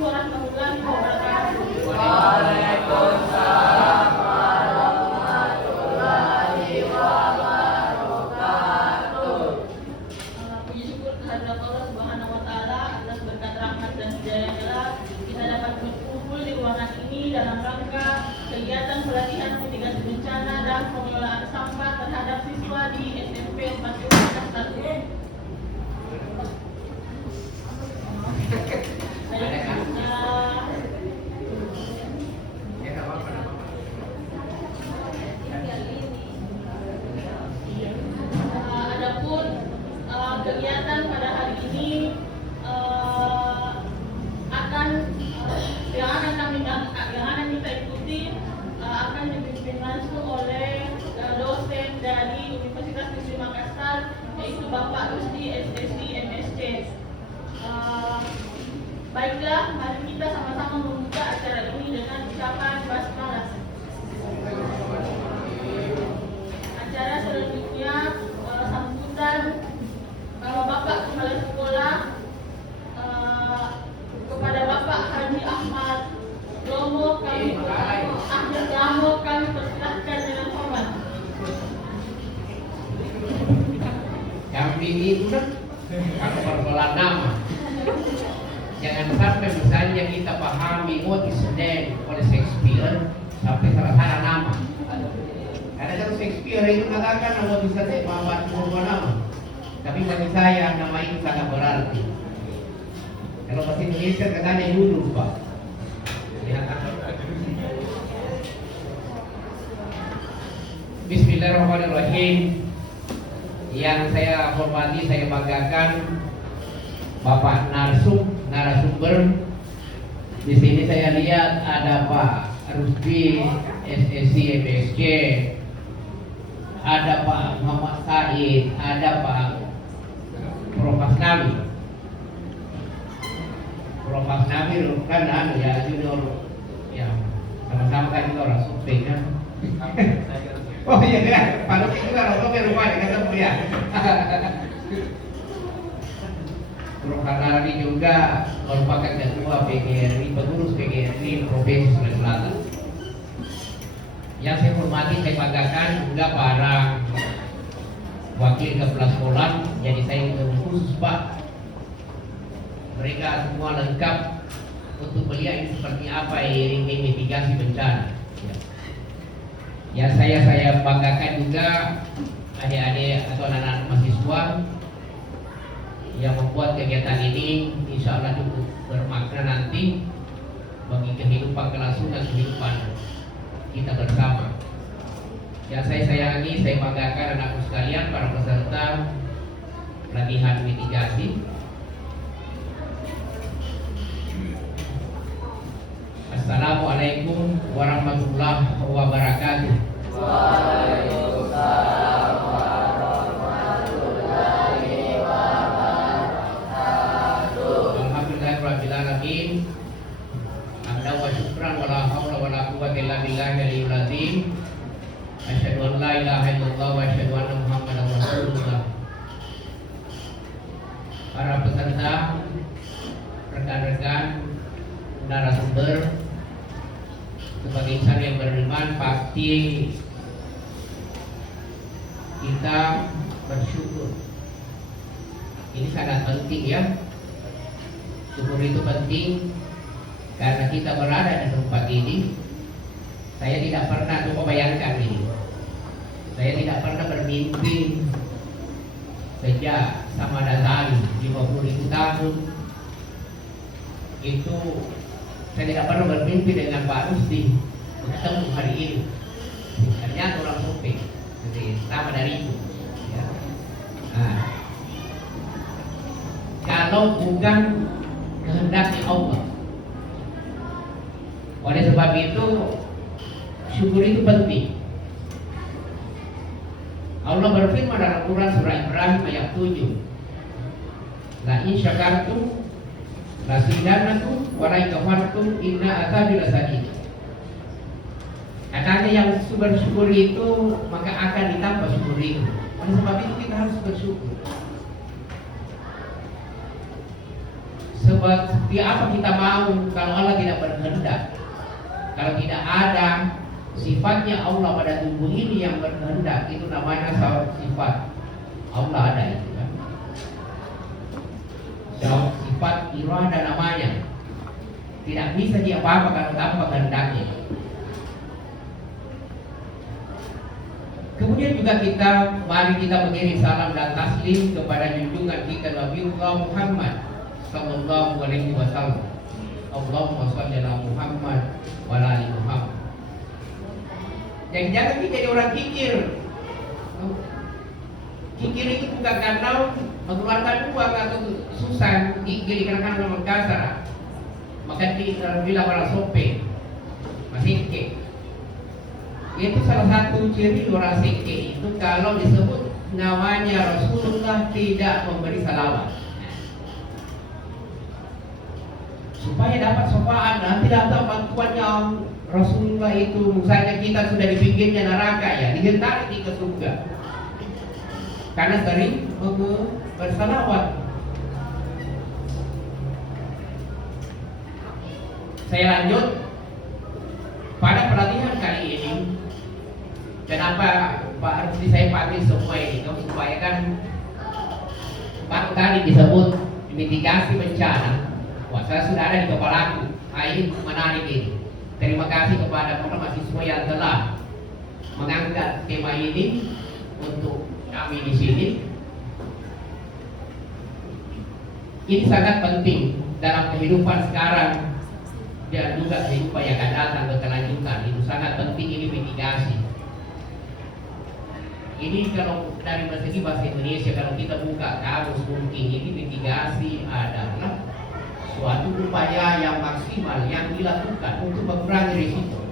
warahmatullahi wabarakatuh. Waalaikumsalam warahmatullahi wabarakatuh. Puji syukur kehadirat Allah Subhanahu wa taala atas berkat rahmat dan hidayahnya kita dapat berkumpul di ruangan ini dalam rangka kegiatan pelatihan mitigasi bencana dan pengelolaan sampah terhadap siswa di SMP 41 Kastar. Adapun kegiatan pada hari ini yang akan kita ikuti akan dipimpin langsung oleh dosen dari Universitas Negeri Makassar, yaitu Bapak Rusdi SSI MSc. Baiklah, mari kita sama-sama membuka acara ini dengan ucapan basmalah. Acara selanjutnya sambutan Bapak Kepala Sekolah kepada Bapak Haji Ahmad Romo kami persilahkan dengan hormat. Kami ini udah persoalan nama. Jangan sampai misalnya kita pahami motif sedang oleh Shakespeare sampai salah nama. Karena kalau Shakespeare itu katakan nama bisa membuat sebuah nama. Tapi bagi saya nama itu sangat berarti. Kalau bahasa Indonesia katanya dulu Pak. Ya. Bismillahirrahmanirrahim. Yang saya hormati, saya banggakan Bapak narasumber. Di sini saya lihat ada Pak Rusdi SSI MSc, ada Pak Muhammad Said, ada Pak Prof. Asnawi. Prof. Asnawi kan ya junior ya sama-sama kan kita orang survei kan. Oh iya ya, Pak Rusdi juga orang survei rupanya ketemu ya. Prof. Asnawi juga merupakan ketua PGRI, pengurus PGRI Provinsi Sulawesi Selatan. Yang saya hormati, saya banggakan juga para wakil kepala sekolah. Jadi saya khusus Pak, mereka semua lengkap untuk melihat ini seperti apa ini mitigasi bencana. Yang saya banggakan juga adik-adik atau anak-anak mahasiswa yang membuat kegiatan ini, insya Allah cukup bermakna nanti bagi kehidupan kelangsungan kehidupan kita bersama. Yang saya sayangi, saya banggakan anakku sekalian, para peserta pelatihan mitigasi. Assalamualaikum warahmatullahi wabarakatuh. Waalaikumsalam warahmatullahi wabarakatuh. Alhamdulillahirabbil alamin. Hamdan wa syukran wa la haula wa la quwwata illa billahil aliyyil azim. Asyhadu an la ilaha illallah wa asyhadu anna Muhammadar Rasulullah. Para peserta, rekan-rekan, narasumber, sebagai insan yang beriman pasti kita bersyukur. Ini sangat penting ya. Syukur itu penting karena kita berada di tempat ini. Saya tidak pernah coba bayangkan ini. Saya tidak pernah bermimpi sejak sama datang 50.000 tahun itu. Saya tidak pernah bermimpi dengan Pak Rusdi bertemu hari ini. Ternyata orang survei, jadi sama dari itu. Ya. Nah, kalau bukan kehendaknya Allah, oleh sebab itu syukur itu penting. Allah berfirman dalam Quran surah Ibrahim ayat 7. La in syakartum lasidanakum wa la in kafartum inna azabi lasadid. Katanya yang bersyukur itu maka akan ditambah syukur itu. Oleh sebab itu kita harus bersyukur. seperti apa kita mau kalau Allah tidak berkehendak? Kalau tidak ada sifatnya Allah pada tubuh ini yang berkehendak, itu namanya sifat Allah ada itu kan. Sifat irada namanya. Tidak bisa dia apa-apa kalau tanpa kehendaknya. Kemudian juga mari kita mengirim salam dan taslim kepada junjungan kita Nabiullah Muhammad sallallahu alaihi wasallam. Allahumma shalli ala Muhammad wa ala ali Muhammad. Yang jangan kita jadi orang kikir. Kikir itu bukan karena mengeluarkan uang atau susah, kikir karena memang kasar. Maka bilang orang sope, masingke. Itu salah satu ciri orang singke itu kalau disebut namanya Rasulullah tidak memberi salawat. Supaya dapat syafaat nanti datang bantuannya Rasulullah itu, misalnya kita sudah di pinggirnya neraka ya, dihentari ke surga. Karena sering bersalawat. Saya lanjut pada pelatihan kali ini. Kenapa Pak Rusdi saya panggil semua ini? Supaya kan Pak tadi disebut mitigasi bencana. Wah, saya sudah ada di kepalaku. Ini menarik ini. Terima kasih kepada para mahasiswa yang telah mengangkat tema ini untuk kami di sini. Ini sangat penting dalam kehidupan sekarang dan juga kehidupan yang akan datang berkelanjutan. Itu sangat penting ini mitigasi. Ini kalau dari segi bahasa Indonesia, kalau kita buka kamus mungkin ini mitigasi adalah suatu upaya yang maksimal yang dilakukan untuk mengurangi risiko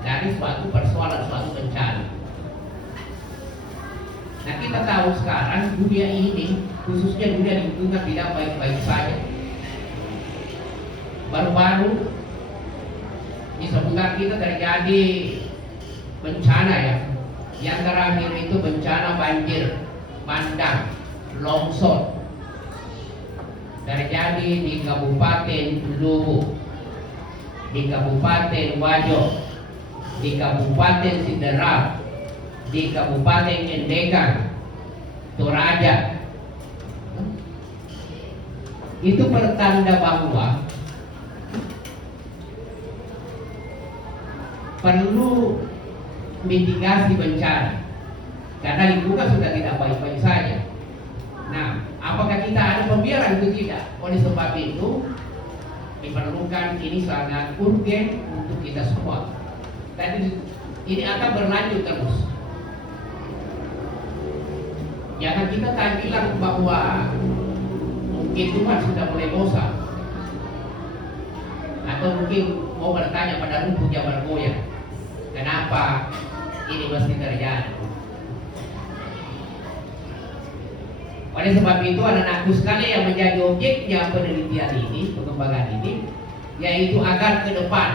dari suatu persoalan, suatu bencana. Nah, kita tahu sekarang dunia ini, khususnya dunia lingkungan, tidak baik-baik saja. Baru-baru di seputar kita terjadi bencana ya. Yang terakhir itu bencana banjir bandang, longsor terjadi di Kabupaten Luwu, di Kabupaten Wajo, di Kabupaten Siderap, di Kabupaten Kendekan, Toraja. Itu pertanda bahwa perlu mitigasi bencana karena lingkungan sudah tidak baik-baik saja. Nah, apakah kita ada pembiaran itu tidak? Oleh sebab itu diperlukan ini sangat urgen untuk kita semua. Dan ini akan berlanjut terus. Jangan kita tak bilang bahwa mungkin Tuhan sudah mulai bosan, atau mungkin mau bertanya pada rumput yang bergoyang, kenapa ini mesti terjadi? Oleh sebab itu anak-anakku sekalian yang menjadi objeknya penelitian ini, pengembangan ini, yaitu agar ke depan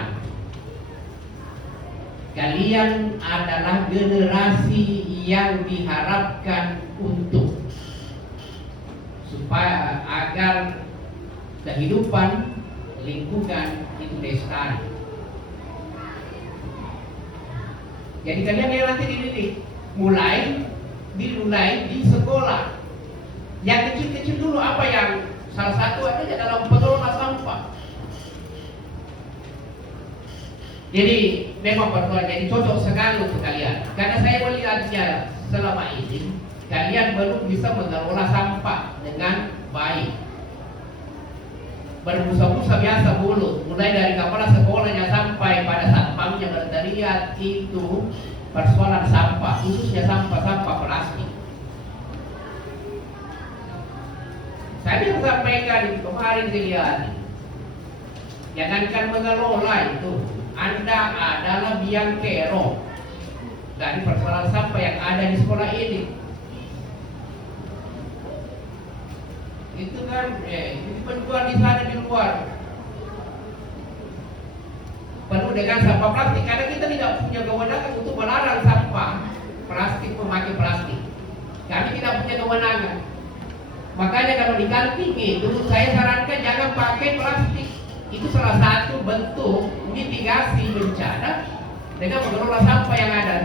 kalian adalah generasi yang diharapkan untuk supaya agar kehidupan lingkungan itu lestari. Jadi kalian yang nanti dididik mulai di sekolah. Yang kecil-kecil dulu apa yang salah satu ada dalam pengelola sampah. Jadi memang persoalan jadi cocok sekali untuk kalian. Karena saya melihatnya selama ini kalian belum bisa mengelola sampah dengan baik. Berbusa-busa biasa mulut, mulai dari kepala sekolahnya sampai pada satpamnya berteriak, itu persoalan sampah, khususnya sampah plastik. Saya yang sampaikan kemarin dilihat, jangankan mengelola itu, Anda adalah biang kerok dari persoalan sampah yang ada di sekolah ini. Itu kan penjual di sana di luar penuh dengan sampah plastik karena kita tidak punya kewenangan untuk melarang sampah plastik, memakai plastik. Kami tidak punya kewenangan. Makanya kalau di kantin itu saya sarankan jangan pakai plastik. Itu salah satu bentuk mitigasi bencana dengan mengelola sampah yang ada.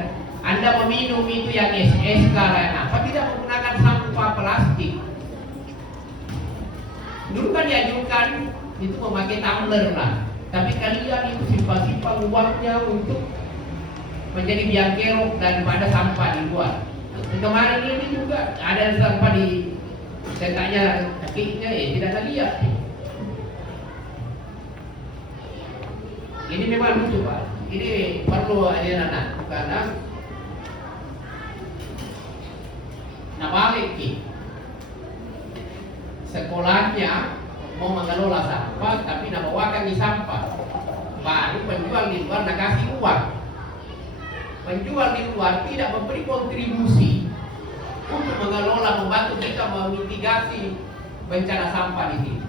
Anda meminum itu yang SK apa tidak menggunakan sampah plastik. Dulu kan diajukan itu memakai tumbler lah. Tapi kalian itu simpan-simpan uangnya untuk menjadi biang kerok daripada sampah di luar. Kemarin ini juga ada sampah di dekatnya kakinya, tidak ada lihat. Ini memang lucu Pak. Ini perlu ada anak karena balik sekolahnya mau mengelola sampah tapi bawakan di sampah. Baru penjual di luar nak kasih uang. Penjual di luar tidak memberi kontribusi untuk mengelola, membantu kita memitigasi bencana sampah di sini.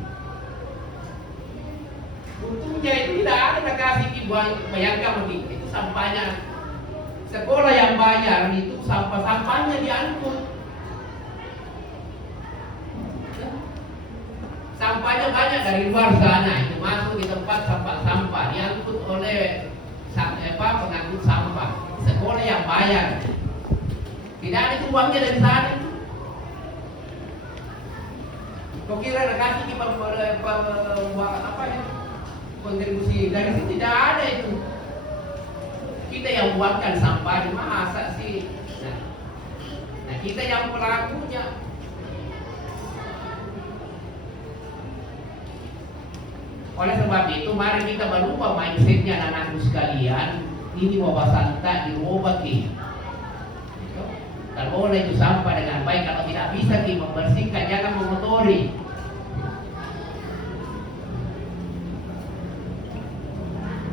Untungnya itu tidak ada nak kasih dibuang, bayangkan begitu. Itu sampahnya sekolah yang bayar itu sampah-sampahnya diangkut. Sampahnya banyak dari luar sana, itu masuk di tempat sampah-sampah diangkut oleh pengangkut sampah. Sekolah yang bayar, tidak ada uangnya dari sana. Kau kira nak kasih di apa ya kontribusi dari situ? Tidak ada itu. Kita yang buatkan sampah, masa sih? Nah kita yang pelakunya. Oleh sebab itu, mari kita berubah mindsetnya anak-anakku sekalian. Ini wabah santak dirubah ki. Kalau boleh itu sampah dengan baik, kalau tidak bisa ki membersihkan, jangan mengotori.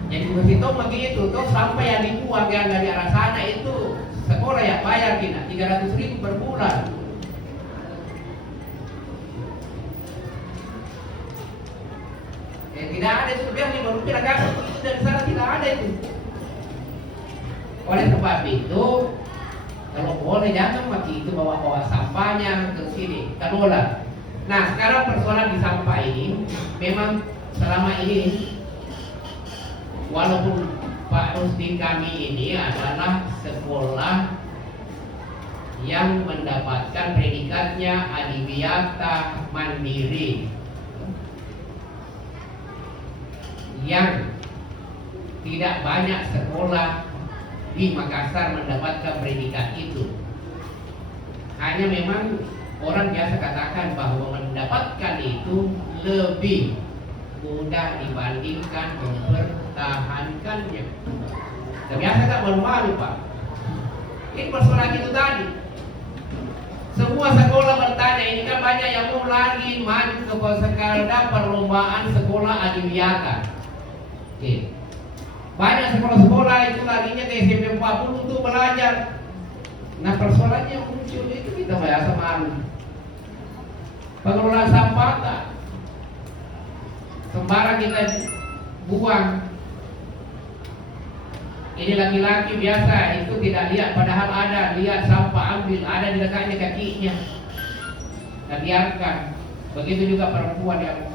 Jadi begitu begitu, tuh sampah yang dibuang yang dari arah sana itu sekolah yang bayar kita 300.000 per bulan. Tidak ada itu biar 5 rupiah kan itu dari sana tidak ada itu. Oleh sebab itu kalau boleh jangan mati itu bawa sampahnya ke sini kelola. Nah sekarang persoalan di sampah ini memang selama ini walaupun Pak Rusdi kami ini adalah sekolah yang mendapatkan predikatnya adiwiyata mandiri, yang tidak banyak sekolah di Makassar mendapatkan predikat itu. Hanya memang orang biasa katakan bahwa mendapatkan itu lebih mudah dibandingkan mempertahankannya. Dan biasa tak malu-malu Pak. Ini persoalan itu tadi. Semua sekolah bertanya, ini kan banyak yang mau lagi maju ke Sekarda perlombaan sekolah adiwiyata. Oke. Banyak sekolah-sekolah itu larinya ke SMP 40 untuk belajar. Nah persoalannya yang muncul itu kita biasa malu. Pengelolaan sampah tak sembarang kita buang. Ini laki-laki biasa itu tidak lihat, padahal ada, lihat sampah ambil, ada di dekatnya kakinya, dan biarkan. Begitu juga perempuan yang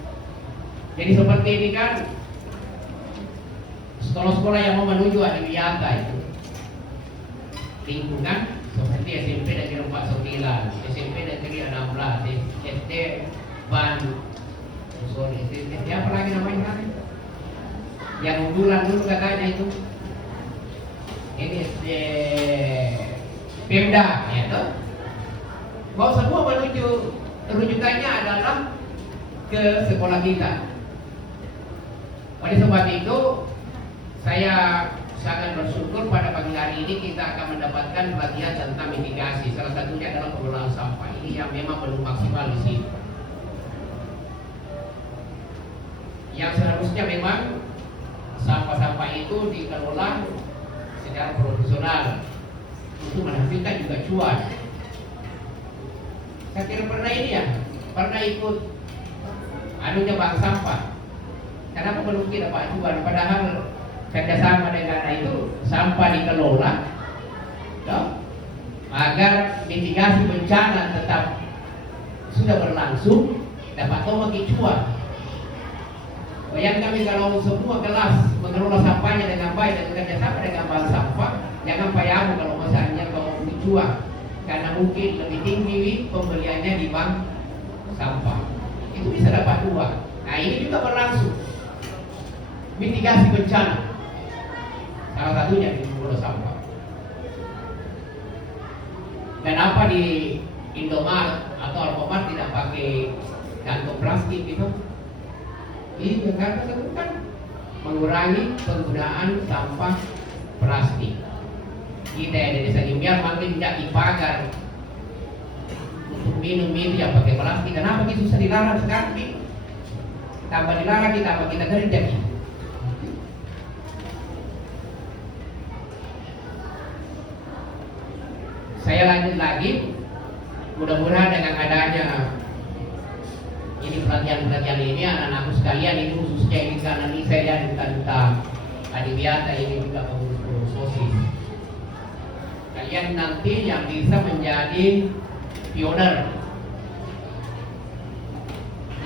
jadi seperti ini kan. Sekolah-sekolah yang mau menuju adiwiyata itu lingkungan seperti SMP Negeri 49, SMP Negeri 16, SD Bandung, SD apa lagi namanya? Yang unggulan dulu katanya itu. Ini SD Pemda, ya toh. Mau semua menuju rujukannya adalah ke sekolah kita. Oleh sebab itu saya sangat bersyukur pada pagi hari ini kita akan mendapatkan pelatihan tentang mitigasi. Salah satunya adalah pengelolaan sampah ini yang memang belum maksimal di sini. Yang seharusnya memang sampah-sampah itu dikelola secara profesional untuk menghasilkan juga cuan. Saya kira pernah ini ya, pernah ikut anunya bank sampah. Kenapa belum kita dapat cuan? Padahal kerjasama dengan itu sampah dikelola agar mitigasi bencana tetap sudah berlangsung, dapat toma kicua. Bayangkan kalau semua kelas mengelola sampahnya dengan baik dan bekerja sama dengan bank sampah, jangan payamu kalau misalnya kau kicua, karena mungkin lebih tinggi pembeliannya di bank sampah. Itu bisa dapat dua. Nah ini juga berlangsung. Mitigasi bencana. Salah satunya di mengelola sampah. Kenapa di Indomaret atau Alfamart tidak pakai kantong plastik gitu? Ini karena kan mengurangi penggunaan sampah plastik. Kita yang di desa Jumbiar makin tidak dipagar untuk minum yang pakai plastik. Kenapa kita susah dilarang sekarang? Tambah dilarang kita kerja. Saya lanjut lagi. Mudah-mudahan dengan adanya ini pelatihan ini anak-anakku sekalian, ini khususnya ini karena ini saya dari duta adiwiyata, ini juga pengurus sosis. Kalian nanti yang bisa menjadi pioner.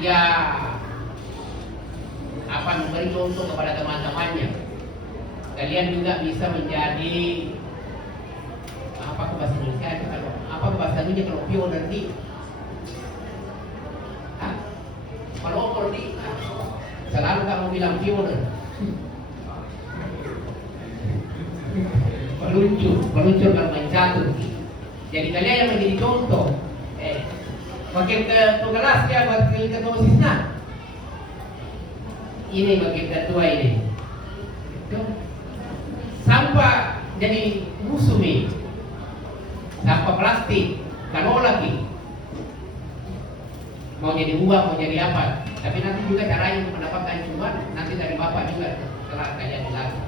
Ya apa memberi contoh kepada teman-temannya. Kalian juga bisa menjadi apa bahasa Indonesia kalau apa bahasa Indonesia kalau pioner di pelopor di selalu kamu bilang pioner peluncur kalau main catur. Jadi kalian yang menjadi contoh makin ke kelas ya makin ke osisnya ini makin ketua ini sampah jadi musuh nih. Sampah plastik, kalau lagi mau jadi uang, mau jadi apa, tapi nanti juga caranya untuk mendapatkan cuan nanti dari bapak juga setelah kajian lagi.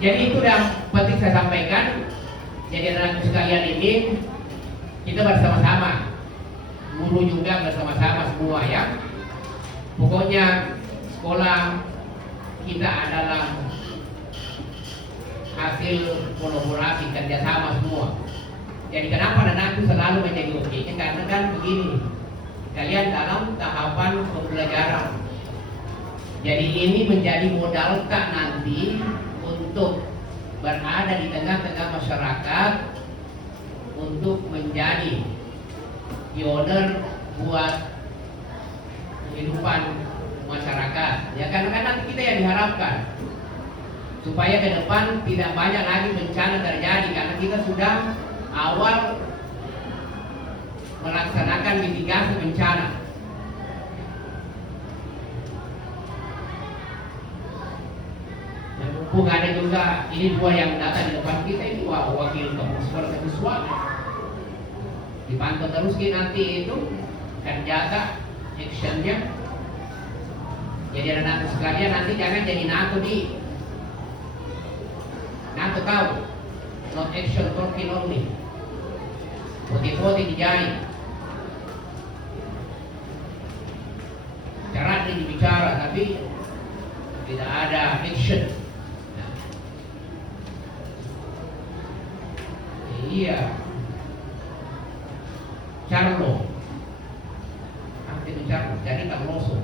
Jadi itu yang penting saya sampaikan. Jadi anak sekalian ini kita bersama-sama, guru juga bersama-sama semua ya. Pokoknya sekolah kita adalah hasil kolaborasi kerjasama semua. Jadi kenapa anakku selalu menjadi objeknya? Karena kan begini, kalian dalam tahapan pembelajaran. Jadi ini menjadi modal tak nanti untuk berada di tengah-tengah masyarakat untuk menjadi pioner buat kehidupan masyarakat. Ya karena kan nanti kita yang diharapkan supaya ke depan tidak banyak lagi bencana terjadi karena kita sudah awal melaksanakan mitigasi bencana. Dan mumpung ada juga ini dua yang datang di depan kita itu wakil kepala dipantau terus nanti itu kerja actionnya. Jadi anak-anak sekalian nanti jangan jadi NATO di NATO tahu, not action talking only. Putih-putih dijahit. Cara ini bicara tapi tidak ada action. Iya. Carlo. Apa itu Carlo? Jadi Carloso.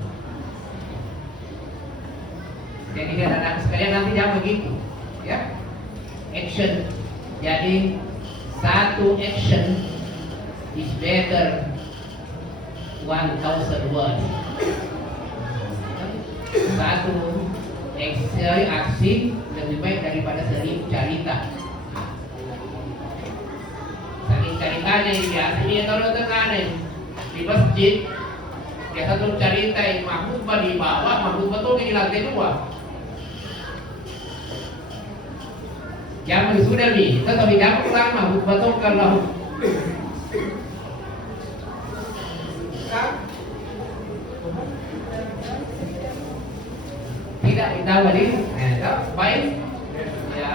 Jadi anak-anak sekalian nanti jangan begitu, ya. Action. Jadi satu action is better 1000 words. Satu aksi lebih baik daripada 1000 cerita. Saking ceritanya ini biasanya kalau tengah di masjid dia satu cerita yang mahmud di bawah, mahmud betul di lantai 2. Jangan sudah nih, tetapi jangan lama betul kalau tidak ditawar ini, baik. Ya.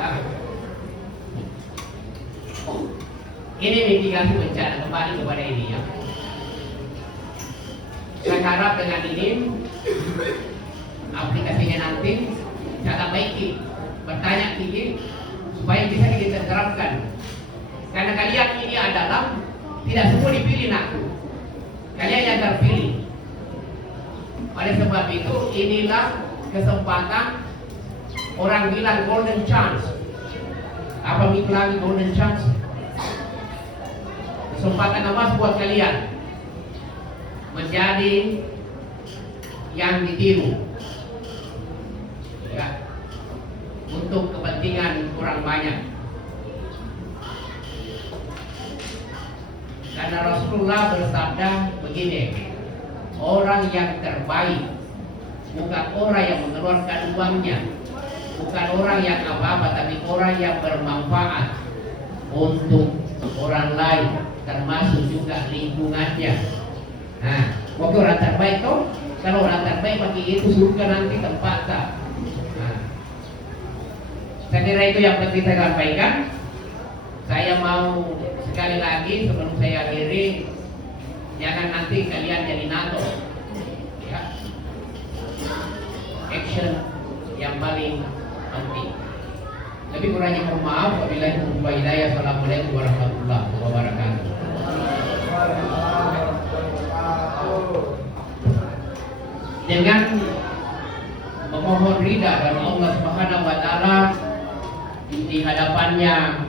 Ini mitigasi bencana kembali kepada ini ya. Saya harap dengan ini aplikasinya nanti cara baik bertanya tinggi supaya bisa kita terapkan. Karena kalian ini dunia adalah tidak semua dipilih nak. Kalian yang terpilih. Oleh sebab itu inilah kesempatan, orang bilang golden chance. Apa bilang golden chance? Kesempatan emas buat kalian menjadi yang ditiru, ya, untuk kepentingan kurang banyak. Karena Rasulullah bersabda begini, orang yang terbaik bukan orang yang mengeluarkan uangnya, bukan orang yang apa-apa, tapi orang yang bermanfaat untuk orang lain, termasuk juga lingkungannya. Nah, waktu orang terbaik tuh, kalau orang terbaik bagi itu surga nanti tempatnya. Nah, saya kira itu yang penting saya sampaikan. Saya mau sekali lagi sebelum saya akhiri, jangan nanti kalian jadi NATO, ya. Action yang paling penting. Lebih kurangnya mohon maaf. Wabillahi taufiq wal hidayah. Assalamualaikum warahmatullahi wabarakatuh. Dengan memohon ridha dari Allah Subhanahu wa taala di hadapannya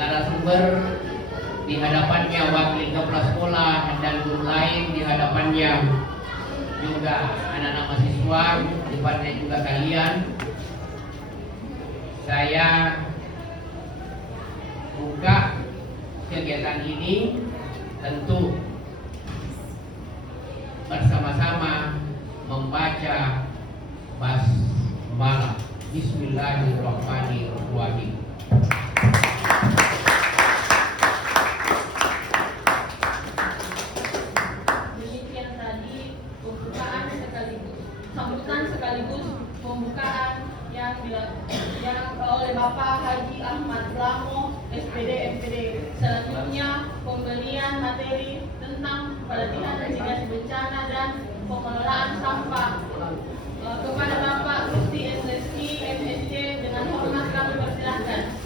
narasumber, di hadapannya wakil kepala sekolah dan guru lain, di hadapannya juga anak-anak mahasiswa, di depannya juga kalian, saya buka kegiatan ini tentu bersama-sama membaca basmalah. Bismillahirrahmanirrahim. Demikian tadi pembukaan sekaligus sambutan sekaligus pembukaan yang oleh Bapak Haji Ahmad Lamo, SPD MPD. Selanjutnya pemberian materi tentang pelatihan mitigasi bencana dan pengelolaan sampah kepada Bapak Gusti SSI MSc. Dengan hormat kami persilahkan.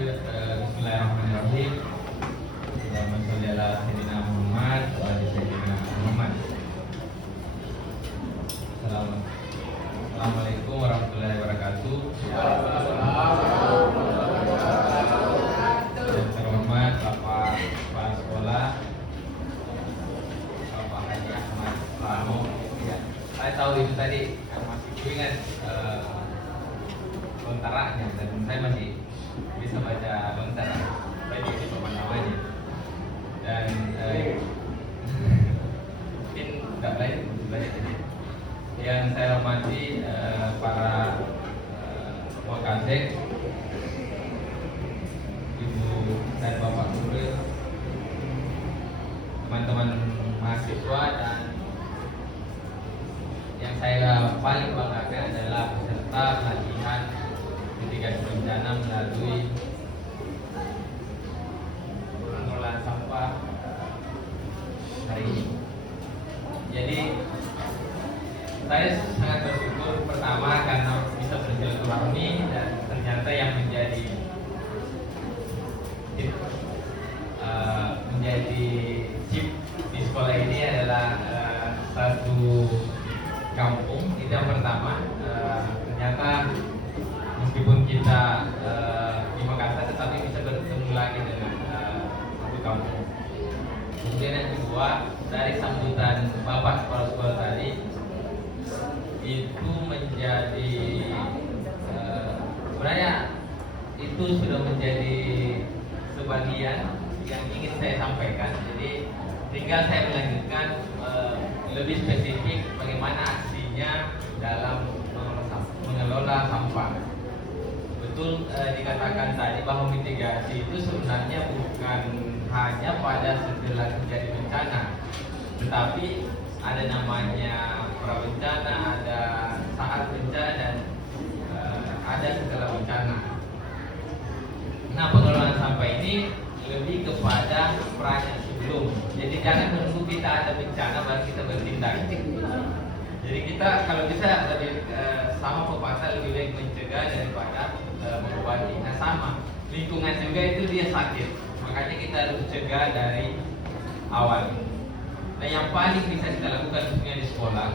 Bismillahirrahmanirrahim. Allahumma sholli ala sayyidina Muhammad wa ala sayyidina Muhammad. Assalamualaikum warahmatullahi wabarakatuh. Yang terhormat Bapak Kepala Sekolah, Bapak Haji Ahmad Lamo. Ya, saya tahu itu tadi masih ingat lontaranya, dan saya masih bisa baca lontar baik di namanya, dan mungkin nggak belajar ini. Yang saya hormati para wakasek, ibu dan bapak guru, teman-teman mahasiswa, dan yang saya paling banggakan adalah peserta pelatihan mitigasi bencana melalui pengelolaan sampah hari ini. Jadi saya sangat bersyukur pertama karena bisa bersilaturahmi, dan ternyata yang menjadi chip di sekolah ini adalah satu kampung. Itu yang pertama. Ternyata meskipun kita di Makassar, tetapi bisa bertemu lagi dengan satu kampung. Kemudian yang kedua, dari sambutan Bapak Kepala Sekolah tadi, itu menjadi sebenarnya itu sudah menjadi sebagian yang ingin saya sampaikan. Jadi tinggal saya melanjutkan lebih spesifik bagaimana aksinya dalam mengelola sampah. Betul dikatakan tadi bahwa mitigasi itu sebenarnya bukan hanya pada setelah terjadi bencana, tetapi ada namanya prabencana, ada saat bencana, dan ada setelah bencana. Nah, pengelolaan sampah ini lebih kepada peran yang sebelum. Jadi jangan menunggu kita ada bencana baru kita bertindak. Jadi kita kalau bisa lebih sama pepatah, lebih baik mencegah daripada mengobati. Nah, sama lingkungan juga itu dia sakit, makanya kita harus cegah dari awal. Nah, yang paling bisa kita lakukan khususnya di sekolah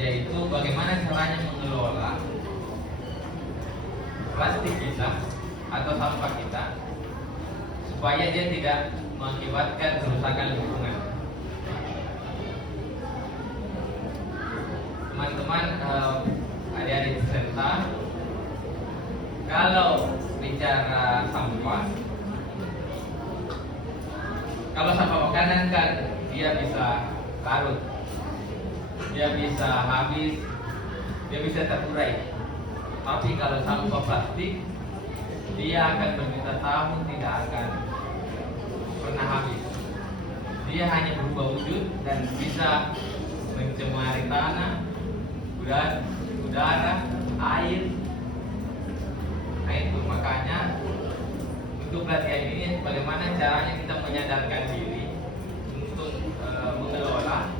yaitu bagaimana caranya mengelola plastik kita atau sampah kita supaya dia tidak mengakibatkan kerusakan lingkungan. Teman-teman, adik-adik peserta, kalau bicara sampah, kalau sampah makanan kan dia bisa larut, dia bisa habis, dia bisa terurai. Tapi kalau sampah plastik, dia akan berjuta tahun tidak akan pernah habis. Dia hanya berubah wujud dan bisa mencemari tanah, udara, air. Nah itu makanya untuk pelatihan ini bagaimana caranya kita menyadarkan diri untuk mengelola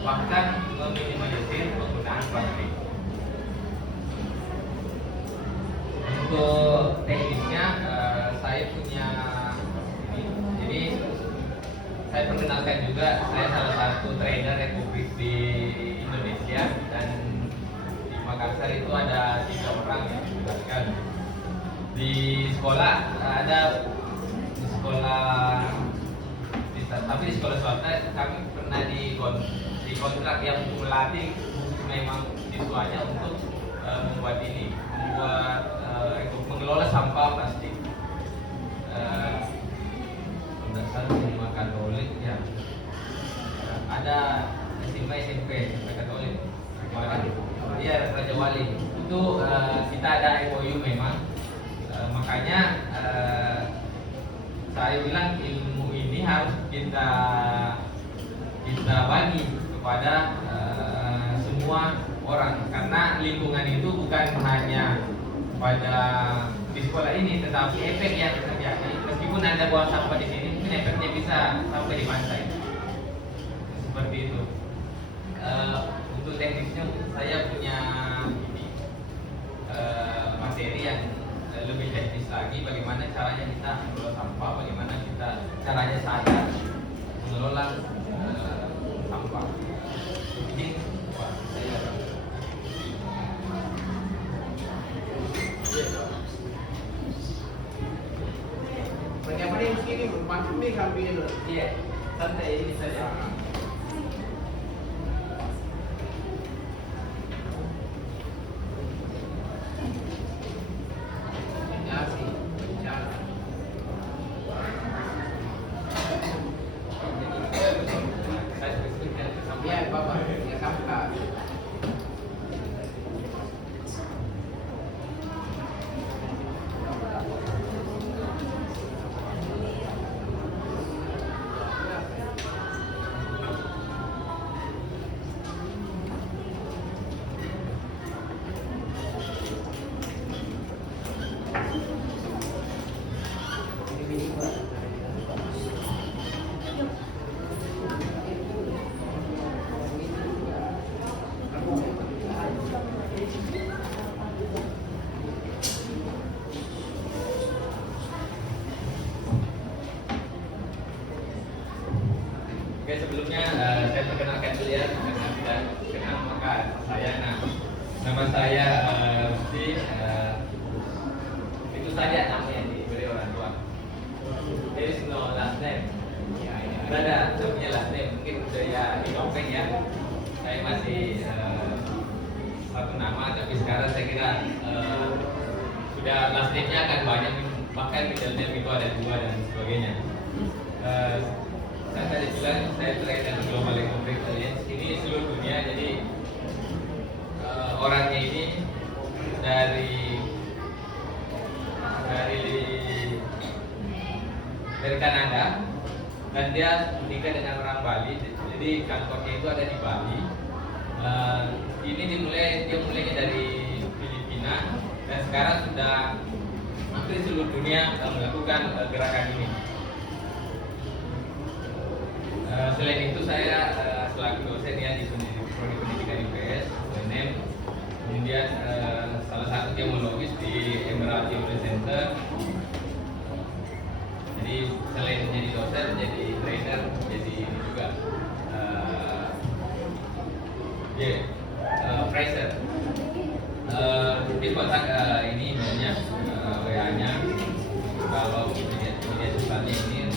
bahkan meminimalisir penggunaan plastik. Untuk teknisnya saya punya ini. Jadi saya perkenalkan juga, saya salah satu trainer Republik di Indonesia, dan di Makassar itu ada 3 orang yang ditugaskan. Di sekolah ada di sekolah tapi di sekolah swasta kami pernah dikontrak yang melatih memang siswanya untuk membuat mengelola sampah plastik. Dasar SMA Katolik ya. Ada SMP Katolik. Iya, Raja Wali. Itu kita ada MOU memang. Makanya saya bilang ilmu ini harus kita bagi kepada semua orang, karena lingkungan itu bukan hanya pada di sekolah ini, tetapi efek yang terjadi meskipun Anda buang sampah di sini, mungkin efeknya bisa sampai di pantai. Seperti itu. Untuk teknisnya saya punya materi yang lebih teknis lagi, bagaimana caranya kita mengelola sampah, bagaimana kita caranya sadar mengelola sampah. Ini saya Bagaimana yang sini berpantun nih kami ini? iya, santai ini saja. Iya, Bapak. Ya, Kak. Oke, sebelumnya saya perkenalkan dulu ya, karena tidak kenal maka nama saya Rusti. Itu saja namanya diberi orang tua. There is no last name. Tidak ada namanya last name, mungkin budaya di Nopeng ya. Saya masih satu nama, tapi sekarang saya kira sudah last name-nya akan banyak, bahkan middle name itu ada 2 dan sebagainya. Saya tadi bilang saya trainer Global Economic Alliance ini seluruh dunia, jadi orangnya ini dari Kanada, dan dia menikah dengan orang Bali, jadi kantornya itu ada di Bali. Dia mulainya dari Filipina. dunia, dan sekarang sudah hampir seluruh dunia melakukan gerakan ini. Selain itu saya selaku dosen ya di Prodi Pendidikan IPS UNM, kemudian salah satu geologis di Emerald Geology Center. Jadi selain jadi dosen, jadi trainer, jadi ini juga Fraser. Di kontak ini emailnya, WA-nya. Kalau media sosialnya ini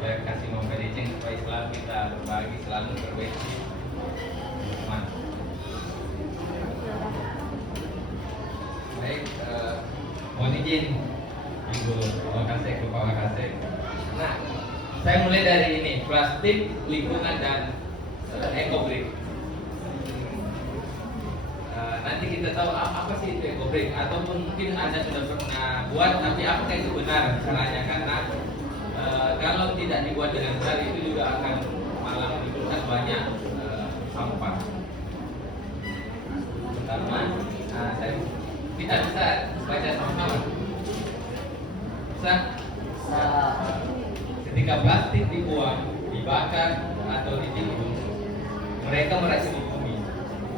ya kasih memperhatikan supaya selalu kita berbagi, selalu berbagi teman. Baik, mohon izin Ibu Wakasek, Bapak Wakasek. Nah, saya mulai dari ini, plastik, lingkungan, dan ekobrik. Nanti kita tahu apa sih itu ekobrik, ataupun mungkin Anda sudah pernah buat, tapi apakah itu benar caranya? Karena kalau tidak dibuat dengan benar itu juga akan malah menimbulkan banyak sampah. Pertama, kita bisa baca sama-sama. Bisa? Ketika plastik dibuang, dibakar atau ditimbun, mereka meracuni di bumi,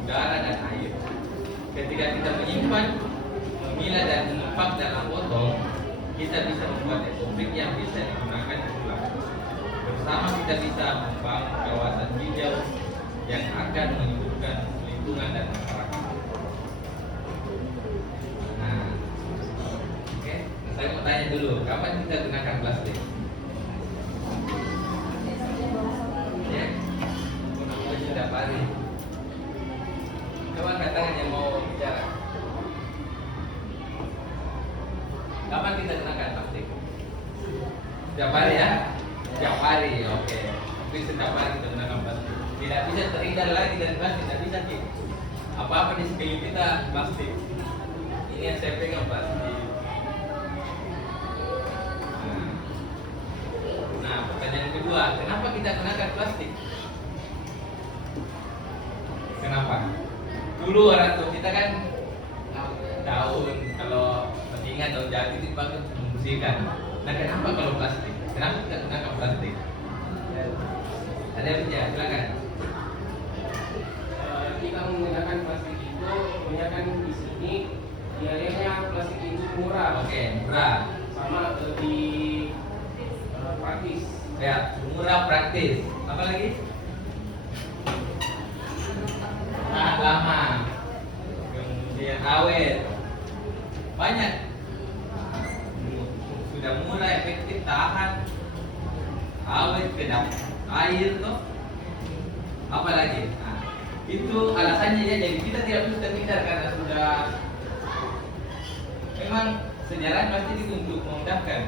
udara dan air. Ketika kita menyimpan, memilah dan mengepak dalam botol, kita bisa membuat ekobrik yang bisa digunakan ulang. Bersama kita bisa membangun kawasan hijau yang akan menyuburkan lingkungan dan masyarakat. Nah, oke, saya mau tanya dulu, kapan kita gunakan plastik? Ya, setiap hari. Coba katakan yang mau bicara. Kapan kita gunakan plastik? Setiap hari ya? Setiap hari, oke. Tapi setiap hari kita gunakan plastik. Tidak bisa terhindar lagi dari plastik, tidak bisa Ki. Apa-apa di sekeliling kita plastik. Ini yang saya pegang plastik. Nah, pertanyaan kedua, kenapa kita gunakan plastik? Kenapa? Dulu orang tua kita kan daun, kalau ingat daun jati itu dipakai untuk membersihkan. Nah, kenapa kalau plastik? Kenapa kita gunakan plastik? Ada yang bicara, silakan. Kita menggunakan plastik itu kebanyakan di sini biayanya plastik itu murah. Oke, murah. Sama lebih praktis. Ya, murah, praktis. Apa lagi? Tahan lama. Kemudian awet. Banyak. Sudah murah, efektif, tahan, awet, kedap air tuh. Apa lagi? Nah, itu alasannya ya. Jadi kita tidak bisa terhindar karena sudah memang sejarah pasti itu untuk memudahkan.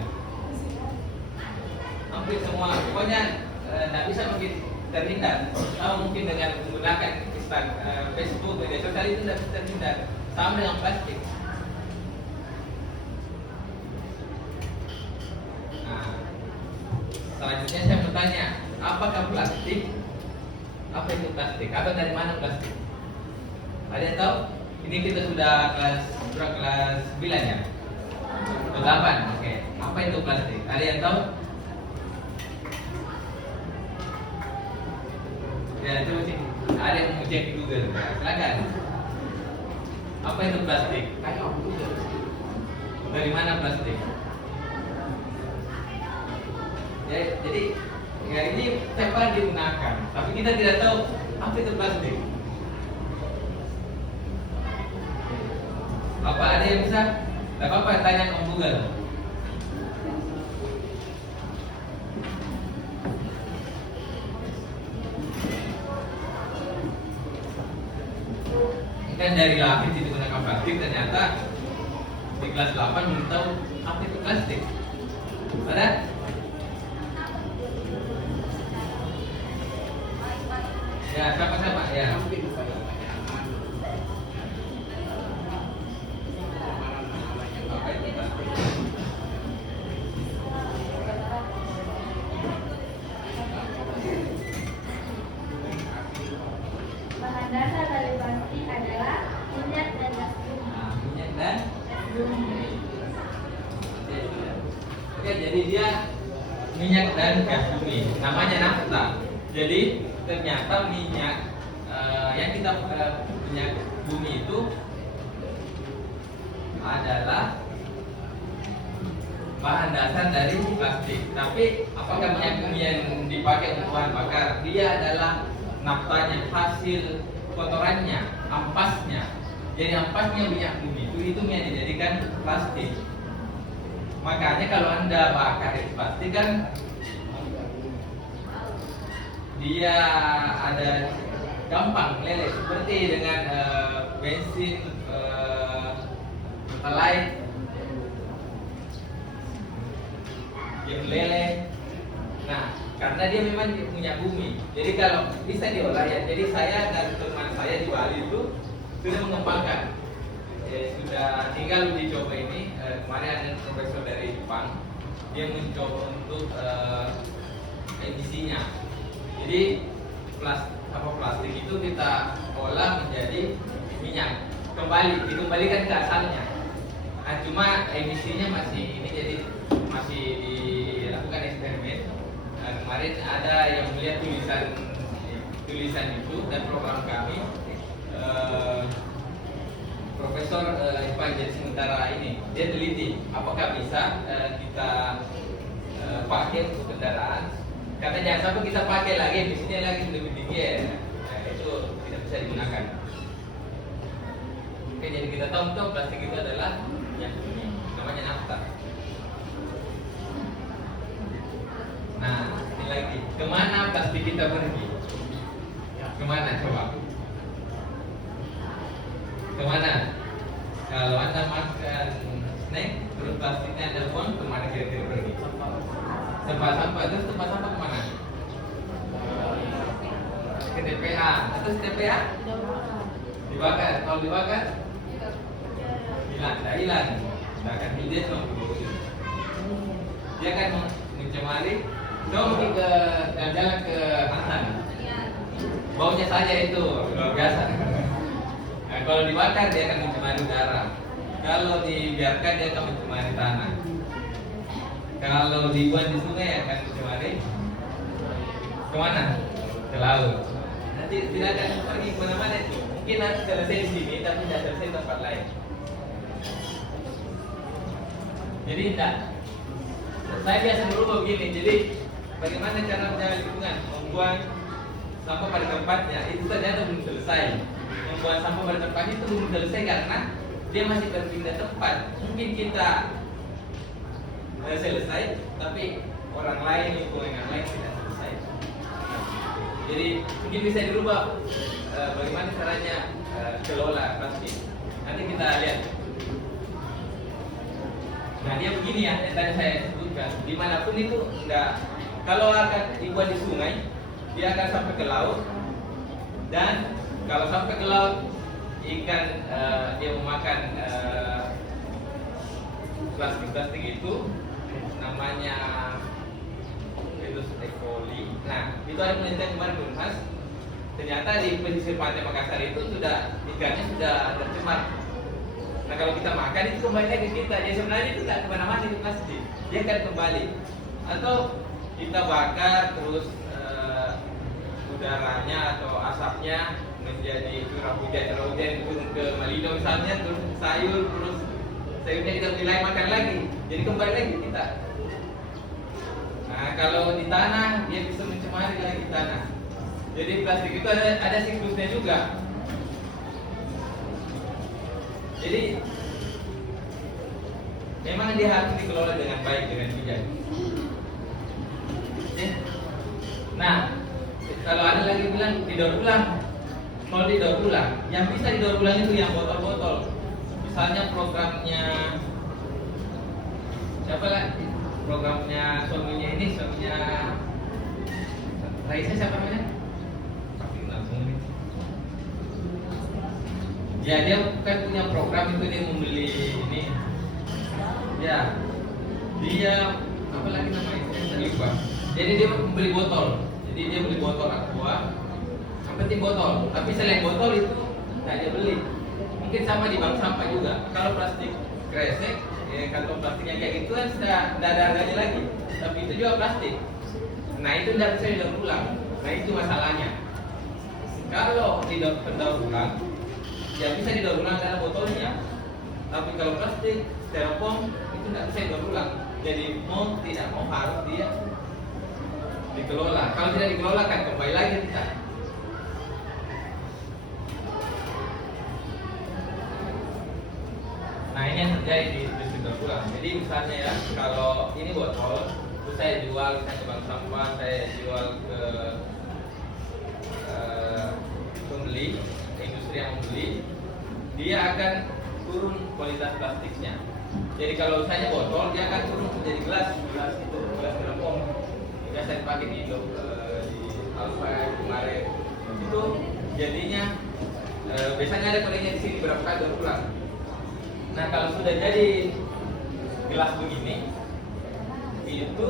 Hampir semua, pokoknya tidak bisa mungkin terhindar. Mungkin dengan menggunakan Facebook, media sosial itu tidak bisa terhindar. Sama dengan plastik. Selanjutnya saya bertanya, apakah plastik? Apa itu plastik? Atau dari mana plastik? Ada yang tahu? Ini kita sudah kelas 9 ya? 8, oke. Apa itu plastik? Ada yang tahu? Ya, coba sih. Ada yang mau cek di Google? Ya, silakan. Apa itu plastik? Dari mana plastik? Ya, jadi ya ini setiap hari digunakan, tapi kita tidak tahu apa itu plastik. Apa ada yang bisa? Tidak apa-apa, tanya ke Google. Kan dari lahir digunakan plastik, ternyata di kelas 8 belum tahu apa itu plastik. Ada? Ya, siapa-siapa ya. Bahan dasar dari plastik adalah minyak dan kan, jadi dia minyak dan gas bumi, namanya nafta. Jadi ternyata minyak yang kita minyak bumi itu adalah bahan dasar dari plastik. Tapi apakah minyak bumi yang dipakai untuk bahan bakar? Dia adalah naftanya, hasil kotorannya, ampasnya. Jadi ampasnya minyak bumi itu yang dijadikan plastik. Makanya kalau Anda bakar itu plastik kan dia ada gampang meleleh, seperti dengan bensin, pertalite yang meleleh. Nah, karena dia memang punya bumi, jadi kalau bisa diolah ya. Jadi saya dan teman saya di Bali itu sudah mengembangkan, sudah tinggal uji coba ini. Kemarin ada profesor dari Jepang, dia mencoba untuk emisinya. Jadi plastik itu kita olah menjadi minyak, dikembalikan ke asalnya. Nah, cuma emisinya masih ini, jadi masih dilakukan eksperimen. Nah, kemarin ada yang melihat tulisan itu dan program kami, Profesor Ivan jadi sementara ini dia teliti apakah bisa kita pakai untuk kendaraan. Karena jangan sampai kita pakai lagi emisinya lagi lebih tinggi ya. Nah, itu tidak bisa digunakan. Oke, jadi kita tahu plastik itu adalah yang ini namanya nafta. Nah, ini lagi, kemana plastik kita pergi? Kemana coba? Kemana? Kalau Anda makan snack, terus plastiknya Anda buang, kemana kira-kira pergi? Tempat sampah, terus tempat sampah kemana? Ke TPA, terus TPA? Dibakar, kalau dibakar? Hilang, tidak akan hidup sama produksi. Dia akan mencemari. Coba ke jalan ke Ansan, baunya saja itu luar biasa. Nah, kalau dibakar dia akan mencemari udara. Kalau dibiarkan dia akan mencemari tanah. Kalau dibuang di sungai akan mencemari kemana? Ke laut. Nanti tidak akan pergi kemana-mana itu. Mungkin nanti selesai di sini, tapi tidak selesai di tempat lain. Jadi tidak. Saya biasa berubah begini. Jadi bagaimana cara menjaga lingkungan? Membuang sampah pada tempatnya itu ternyata belum selesai. Membuang sampah pada tempat itu belum selesai karena dia masih berpindah tempat. Mungkin kita selesai, tapi orang lain, lingkungan yang lain tidak selesai. Jadi mungkin bisa dirubah bagaimana caranya kelola plastik. Nanti kita lihat. Nah, dia begini ya, yang tadi saya sebutkan. Dimanapun itu enggak, kalau akan dibuat di sungai, dia akan sampai ke laut. Dan kalau sampai ke laut, ikan dia memakan plastik itu, namanya Petrus E. coli. Nah, itu ada penelitian kemarin Unhas. Ternyata di pesisir pantai Makassar itu sudah ikannya sudah tercemar. Nah, kalau kita makan itu kembali lagi ke kita. Jadi sebenarnya itu tidak kemana-mana itu plastik. Dia akan kembali. Atau kita bakar terus udaranya atau asapnya menjadi curah hujan turun ke Malino misalnya, terus sayurnya kita nilai makan lagi. Jadi kembali lagi kita. Nah, kalau di tanah dia bisa mencemari lagi tanah. Jadi plastik itu ada siklusnya juga. Jadi memang dia harus dikelola dengan baik, dengan bijak. Nah, kalau ada lagi bilang didaur ulang, kalau didaur ulang, yang bisa didaur ulang itu yang botol-botol. Misalnya programnya siapa lagi? Programnya suaminya Raisa siapa namanya? Pasti langsung ini. Ya, dia kan punya program itu, dia membeli ini. Ya, dia apa lagi namanya? Saya lupa. Jadi dia membeli botol. Jadi dia beli botol aqua. Yang penting botol. Tapi selain botol itu tidak dia beli. Mungkin sama di bank sampah juga. Kalau plastik kresek kantong plastik yang kayak gitu kan sudah tidak ada harganya lagi. Tapi itu juga plastik. Nah itu tidak bisa didaur ulang. Nah itu masalahnya. Kalau didaur ulang, ya bisa didaur ulang dalam botolnya. Tapi kalau plastik, styrofoam itu tidak bisa didaur ulang. Jadi mau tidak mau harus dia dikelola. Kalau tidak dikelola kan kembali lagi kita. Nah ini yang terjadi di industri daur ulang. Jadi misalnya ya, kalau ini botol, terus saya jual ke bank sampah, saya jual ke pembeli, ke industri yang membeli, dia akan turun kualitas plastiknya. Jadi kalau misalnya botol, dia akan turun menjadi gelas itu gelas styrofoam. Yang saya pakai di Alfa kemarin itu jadinya biasanya ada kodenya di sini berapa kali daur ulang. Nah kalau sudah jadi gelas begini, itu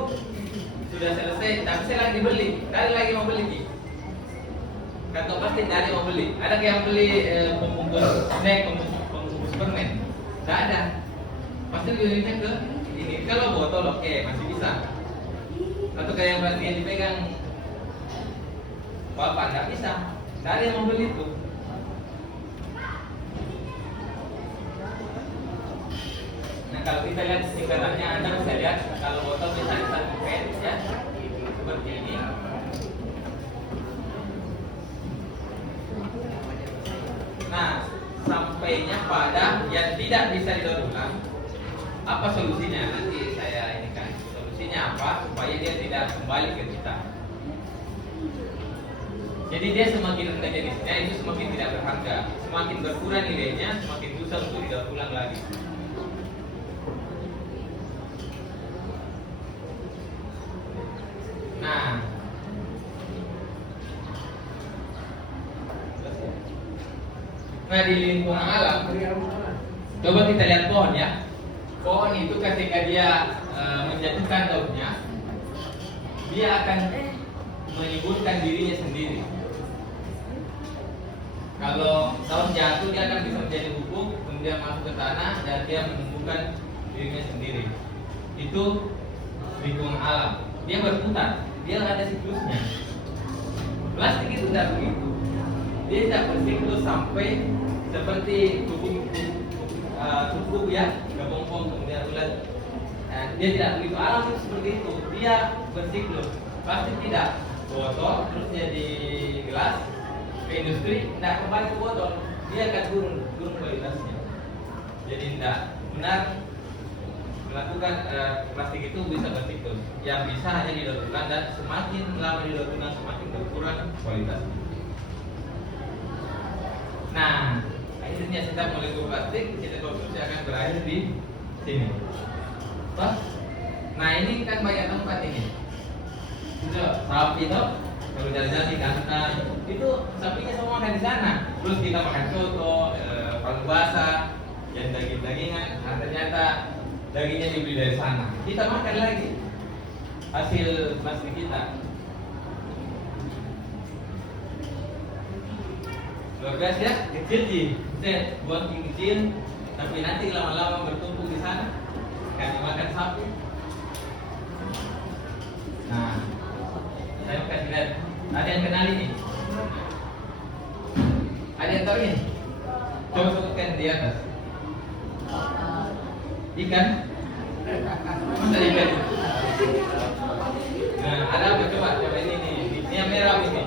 sudah selesai, tak bisa lagi dibeli, tidak ada lagi mau beli. Kantong plastik tidak ada mau beli. Ada yang beli pembungkus snack, pembungkus permen, tidak ada. Pasti belinya ke ini. Kalau botol oke, masih bisa. Atau kayak yang plastik yang dipegang bapak tidak bisa, tidak ada yang mau beli itu. Nah kalau kita lihat singkatannya, Anda bisa lihat kalau botol misalnya 1 PET ya seperti ini. Nah sampainya pada yang tidak bisa didaur ulang. Apa solusinya? Nanti saya ini kan solusinya apa supaya dia tidak kembali ke kita. Jadi dia semakin rendah jenisnya itu semakin tidak berharga, semakin berkurang nilainya, semakin susah untuk didaur ulang lagi. Nah di lingkungan alam, coba kita lihat pohon ya. Pohon itu ketika dia menjatuhkan daunnya, dia akan menyuburkan dirinya sendiri. Kalau daun jatuh, dia akan bisa menjadi pupuk, kemudian masuk ke tanah dan dia menumbuhkan dirinya sendiri. Itu lingkungan alam. Dia berputar, dia ada siklusnya. Plastik itu tidak begitu. Dia tidak bersiklus sampai seperti kupu-kupu ya, kepompong kemudian ulat. Nah, dia tidak begitu. Alam itu seperti itu. Dia bersiklus. Plastik tidak. Botol terus jadi gelas ke industri, tidak kembali ke botol. Dia akan turun kualitasnya. Jadi tidak benar melakukan plastik itu bisa bersiklus. Yang bisa hanya didaur ulang dan semakin lama didaur ulang semakin berkurang kualitasnya. Nah, akhirnya setiap molekul plastik kita konsumsi akan berakhir di sini. Toh? Nah ini kan banyak tempat ini. Itu sapi toh, kalau jalan-jalan di kantor itu sapinya semua makan di sana. Terus kita makan soto, palu basah, yang daging-dagingan. Nah, ternyata dagingnya dibeli dari sana. Kita makan lagi hasil plastik kita. Luar biasa ya, kecil sih, saya buat kecil, tapi nanti lama-lama bertumpuk di sana, karena makan sapi. Nah, saya kasih lihat, ada yang kenal ini? Ada yang tahu ini? Coba sebutkan di atas. Ikan? Masa ikan? Nah, ada apa coba ini nih, ini yang merah ini.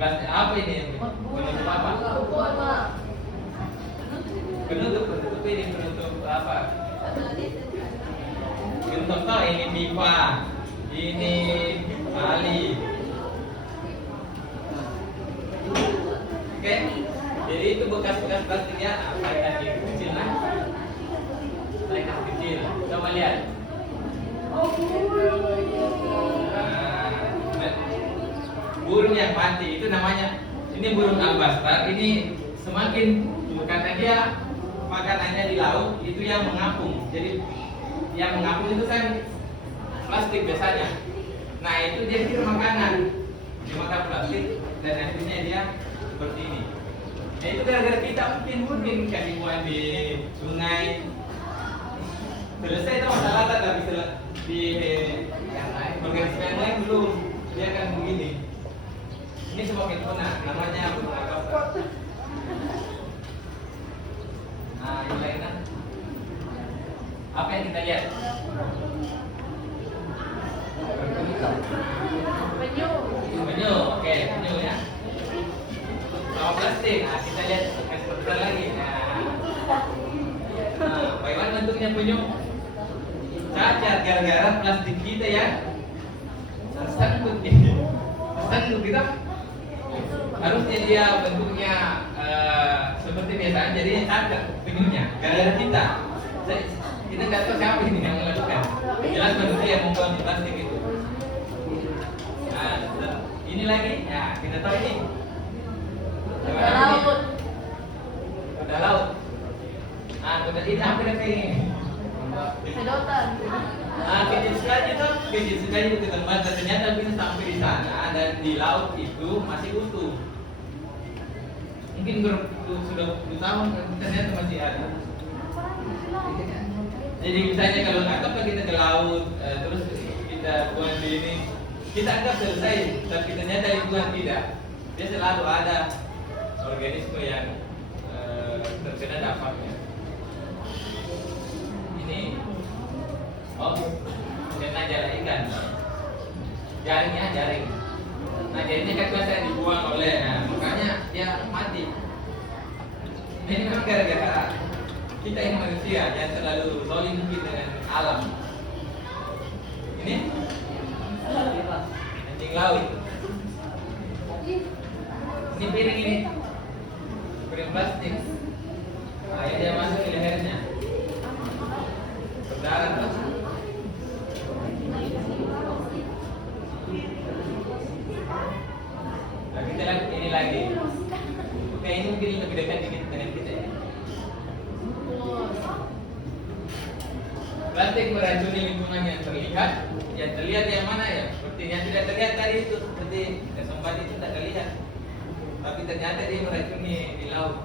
Apa ini? Penutup apa? Penutup ini penutup apa? Contoh ini pipa, ini tali. Oke, jadi itu bekas-bekas plastik ya. Saya kasih kecil lah. Saya kasih kecil. Coba lihat. Burung yang mati itu namanya, ini burung albastar. Ini semakin karena dia makanannya di laut itu yang mengapung. Jadi yang mengapung itu kan plastik biasanya. Nah itu dia kira makanan, dia makan plastik dan akhirnya dia seperti ini. Ya itu gara-gara kita mungkin kasih buang di sungai. Selesai itu masalah tapi di yang lain, organisasi yang lain belum. Dia akan begini. Ini sebagai tuna, namanya bunga kapal. Nah, yang lainnya apa yang kita lihat? Penyu, oke, penyu ya. Sama plastik, nah kita lihat ekspor lagi. Nah, bagaimana bentuknya penyu? Cacat gara-gara plastik kita ya tersangkut kita. Harusnya dia bentuknya seperti biasa, jadinya cacat penyunya gara-gara kita. Kita nggak tahu siapa ini yang melakukan. Jelas manusia yang membuat plastik itu. Nah, ini lagi, ya kita tahu ini. Kuda laut. Kuda laut. Nah, kuda ini apa ini? Sedotan. Nah, kecil sekali itu ke tempat dan ternyata bisa sampai di sana dan di laut itu masih utuh. Mungkin sudah 10 tahun ternyata masih ada. Jadi misalnya kalau nangkap kita ke laut, terus kita buang di ini, kita anggap selesai, tapi ternyata lingkungan tidak. Dia selalu ada organisme yang terkena dampaknya. Ini kena jaring ikan. Jaringnya jaring. Nah jaringnya kan biasa dibuang oleh, makanya dia mati. Ini memang gara-gara kita yang manusia yang terlalu zolim dengan alam. Ini anjing laut. Ini piring ini, piring plastik. Nah, ini dia masuk di lehernya. Berdarah tuh. Nah, kita lihat ini lagi. Oke, ini mungkin lebih dekat dikit dengan kita ya. Plastik meracuni lingkungan yang terlihat yang mana ya? Seperti yang tidak terlihat tadi itu, seperti kesempatan itu tidak terlihat. Tapi ternyata dia meracuni di laut.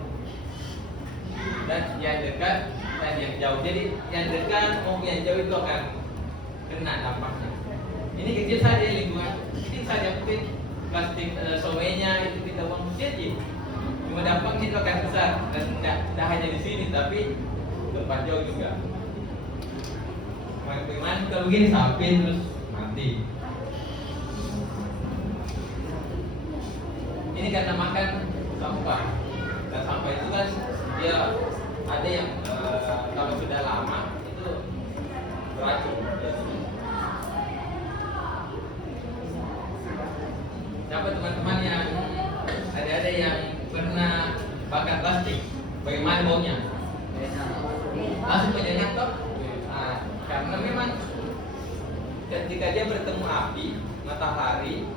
Dan yang dekat dan yang jauh. Jadi yang dekat maupun yang jauh itu akan kena dampaknya. Ini kecil saja lingkungan, kecil saja mungkin plastik somenya itu kita buang kecil. Cuma dampaknya itu akan besar dan tidak hanya di sini tapi tempat jauh juga. Bagaimana kalau begini sampai terus mati. Ini karena makan sampah. Dan sampah itu kan dia ada yang kalau sudah lama itu beracun. Siapa teman-teman yang ada yang pernah bakar plastik? Bagaimana baunya? Langsung menyengat toh? Karena memang ketika dia bertemu api, matahari,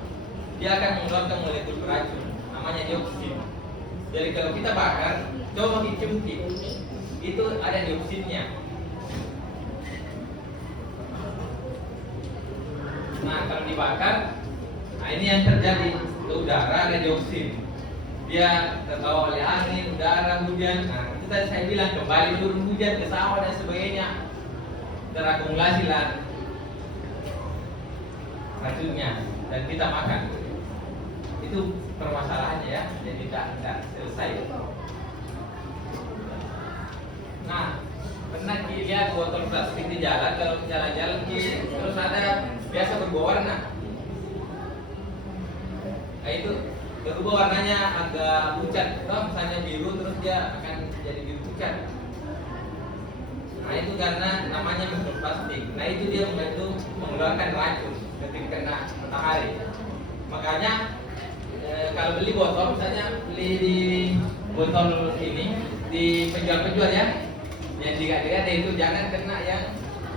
dia akan mengeluarkan molekul beracun, namanya dioksin. Jadi kalau kita bakar, coba dicungkit, itu ada dioksinnya. Nah kalau dibakar, nah ini yang terjadi ke udara ada dioksin. Dia terbawa oleh angin, udara, hujan. Nah itu tadi saya bilang kembali turun hujan ke sawah dan sebagainya. Terakumulasi lah racunnya dan kita makan. Itu permasalahannya ya, jadi tidak selesai. Nah, pernah lihat botol plastik di jalan, kalau jalan-jalan terus ada biasa berubah warna. Nah itu berubah warnanya agak pucat, kalau misalnya biru terus dia akan jadi biru pucat. Nah itu karena namanya mikroplastik. Nah itu dia membantu mengeluarkan racun ketika kena matahari. Makanya kalau beli botol, misalnya beli di botol ini di penjual-penjual ya, yang digadang-gadang itu jangan kena yang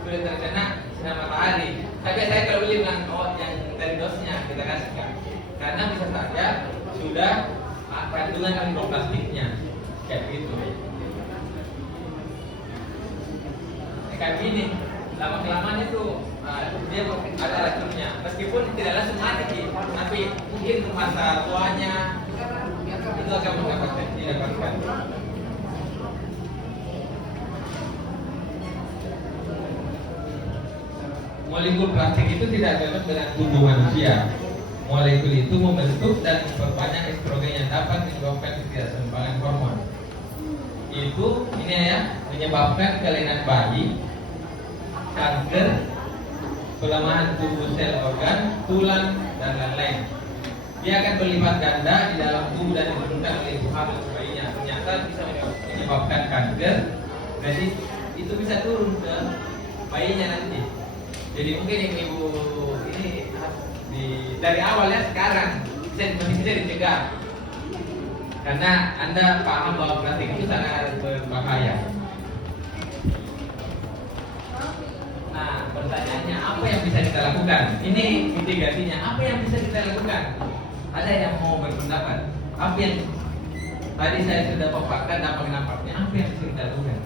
sudah terkena sinar matahari. Tapi saya kalau beli bilang yang dari dosnya kita kasihkan, karena bisa saja sudah kandungan mikroplastiknya kayak gitu. Kayak gini, lama-kelamaan itu dia ada racunnya, meskipun tidak langsung mati, tapi mungkin masa tuanya itu akan didapatkan. Molekul plastik itu tidak cocok dengan tubuh manusia. Molekul itu membentuk dan memperbanyak estrogen yang dapat menyebabkan ketidakseimbangan hormon. Itu ini ya, menyebabkan kelainan bayi, kanker, pelemahan tubuh sel organ, tulang, dan lain-lain. Dia akan berlipat ganda di dalam tubuh dan ditentukan oleh ibu hamil bayinya. Ternyata bisa menyebabkan kanker, jadi itu bisa turun ke bayinya nanti. Jadi mungkin ibu ini dari awal ya sekarang bisa dicegah. Karena Anda paham bahwa plastik itu sangat berbahaya. Nah, pertanyaannya apa yang bisa kita lakukan? Ini mitigasinya. Apa yang bisa kita lakukan? Ada yang mau berpendapat? Apa yang tadi saya sudah paparkan dampak-dampaknya? Apa yang bisa kita lakukan?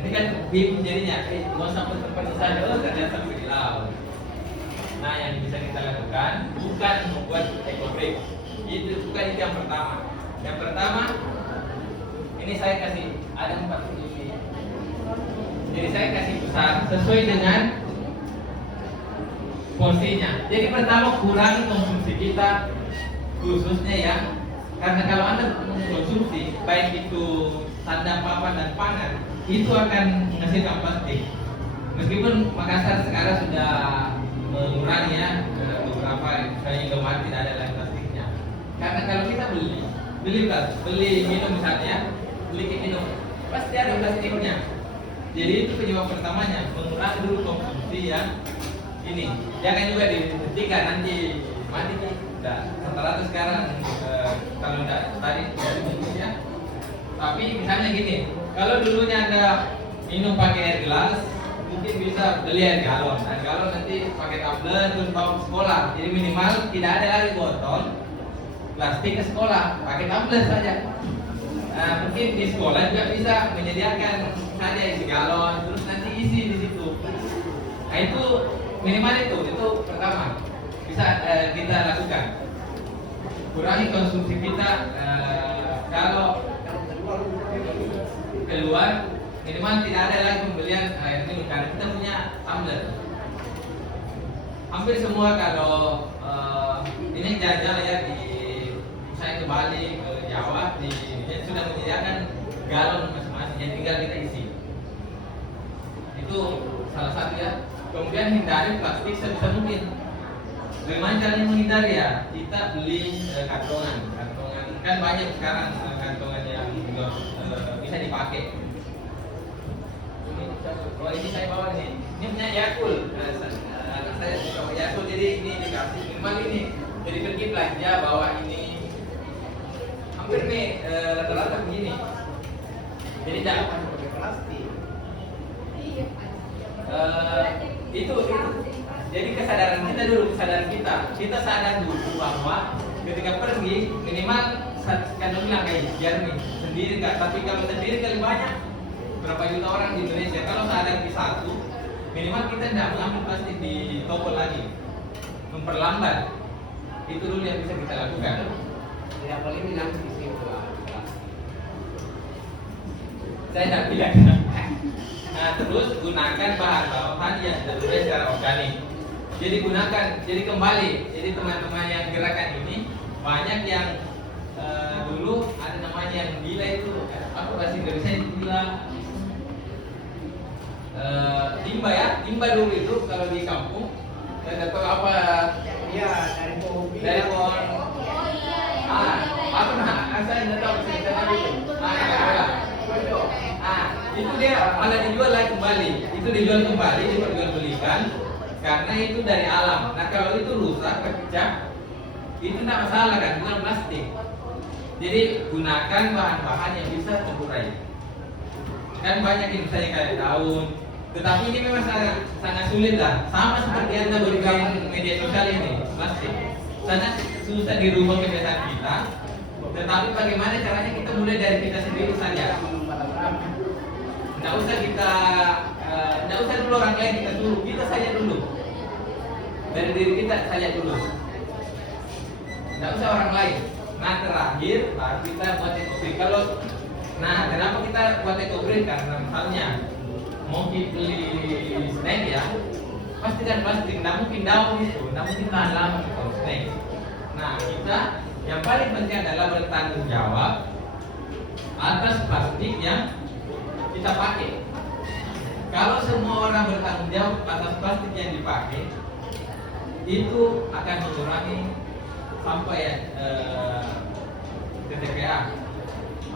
Ini kan BIM jadinya, mau sampai tempat saja, ternyata sampai di laut. Nah, yang bisa kita lakukan bukan membuat ekobrik. Itu bukan itu yang pertama. Yang pertama, ini saya kasih ada 4 solusi. Jadi saya kasih besar sesuai dengan porsinya. Jadi pertama, kurangi konsumsi kita, khususnya ya, karena kalau Anda mengkonsumsi baik itu sandang, papan, dan pangan, itu akan menghasilkan plastik. Meskipun Makassar sekarang sudah mengurangi ya beberapa, misalnya Indomaret tidak ada lagi plastiknya. Karena kalau kita beli minum misalnya, beli minum pasti ada plastiknya. Jadi itu penyebab pertamanya, mengurangi dulu konsumsi yang ini. Jangan juga dihentikan nanti mati nih. Nah, rata-rata sekarang kalau tidak tadi bungkus ya. Tapi misalnya gini, kalau dulunya Anda minum pakai air gelas, mungkin bisa beli air galon. Dan galon nanti pakai tumbler terus bawa ke sekolah. Jadi minimal tidak ada lagi botol plastik ke sekolah, pakai tumbler saja. Nah, mungkin di sekolah juga bisa menyediakan saja isi galon, terus nanti isi di situ. Nah, itu minimal itu pertama bisa kita lakukan. Kurangi konsumsi kita. Kalau keluar minimal tidak ada lagi pembelian air minum karena kita punya tumbler. Hampir semua kalau ini jalan-jalan ya di misalnya ke Bali, ke Jawa, sudah menyediakan galon masing-masing yang tinggal kita isi. Itu salah satu ya. Kemudian hindari plastik sebisa mungkin. Bagaimana caranya menghindari ya? Kita beli kantongan kan banyak sekarang kantongan yang bisa dipakai. Ini saya bawa nih. Ini punya Yakul. Anak saya suka Yakul, jadi ini dikasih minimal ini. Jadi pergi belanja bawa ini. Hampir nih rata-rata begini. Jadi tidak pakai plastik. Itu. Jadi kesadaran kita sadar dulu bahwa ketika pergi minimal kan bilang kayak Jeremy sendiri nggak, tapi kalau sendiri kali banyak berapa juta orang di Indonesia. Kalau sadar di satu, minimal kita tidak mengambil plastik di toko lagi, memperlambat. Itu dulu yang bisa kita lakukan. Tidak boleh bilang di sini. Saya tidak bilang. Nah, terus gunakan bahan-bahan yang terbuat secara organik. Jadi kembali. Jadi teman-teman yang gerakan ini banyak yang dulu ada namanya yang gila itu. Apa bahasa Indonesia gila? Timba ya. Timba dulu itu kalau di kampung. Dan atau apa? Iya, dari pohon. Apa nah? Saya tidak tahu cerita itu. Itu dia malah dijual lagi kembali. Itu dijual kembali, diperjualbelikan karena itu dari alam. Nah, kalau itu rusak, pecah, itu tidak masalah kan, bukan plastik. Jadi gunakan bahan-bahan yang bisa terurai. Kan banyak yang misalnya kayak daun, tetapi ini memang sangat sulit lah. Sama seperti Anda bermain media sosial ini, plastik. Sangat susah dirubah kebiasaan kita. Tetapi bagaimana caranya kita mulai dari kita sendiri saja. Tidak usah dulu orang lain kita suruh, kita saja dulu. dari diri kita saja dulu. Tidak usah orang lain. Nah terakhir baru kita buat ekobrik. Kalau kenapa kita buat ekobrik? Karena misalnya mau beli snack ya, pasti kan plastik. Tidak mungkin daun itu, tidak mungkin tahan lama kalau snack. Nah kita yang paling penting adalah bertanggung jawab atas plastik yang kita pakai. Kalau semua orang bertanggung jawab atas plastik yang dipakai, itu akan mengurangi sampai TTPA.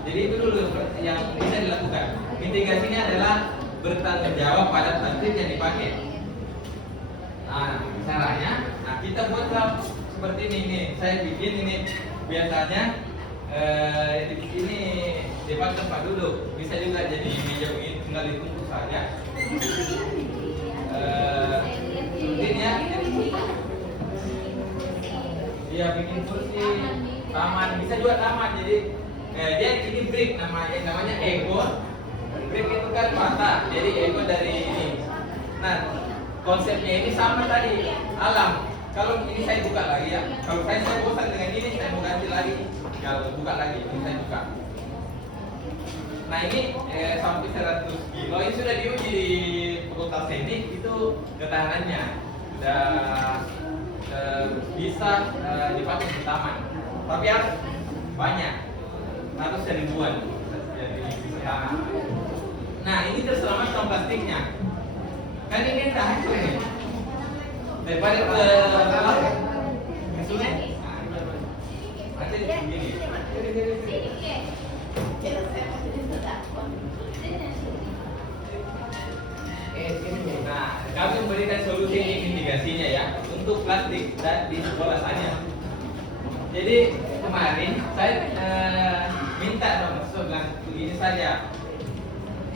Jadi itu dulu yang bisa dilakukan. Mitigasinya adalah bertanggung jawab pada plastik yang dipakai. Nah, caranya, kita buatlah seperti ini. Saya bikin ini biasanya ini depan tempat duduk. Bisa juga jadi meja begini, tinggal ditunggu saja. Rutinnya, dia bikin kursi, taman, bisa juga taman. Jadi dia ini brick namanya Eko. Brick itu kan patah, jadi Eko dari ini. Nah, konsepnya ini sama tadi, alam. Kalau ini saya buka lagi ya, kalau saya bosan dengan ini, saya mau ganti lagi. Kalau buka lagi, ini saya buka. Nah ini sampai 100 kilo, ini sudah diuji di Fakultas Teknik, itu ketahanannya sudah bisa dipakai di taman. Tapi harus banyak, harus ribuan jadi bisa tahan. Nah ini terselamatkan plastiknya. Kan ini entah itu ya. Daripada ke sungai, nanti begini. Nah, kami memberikan solusi mitigasinya ya untuk plastik dan di sekolah saya. Jadi kemarin saya minta dengan begini saja.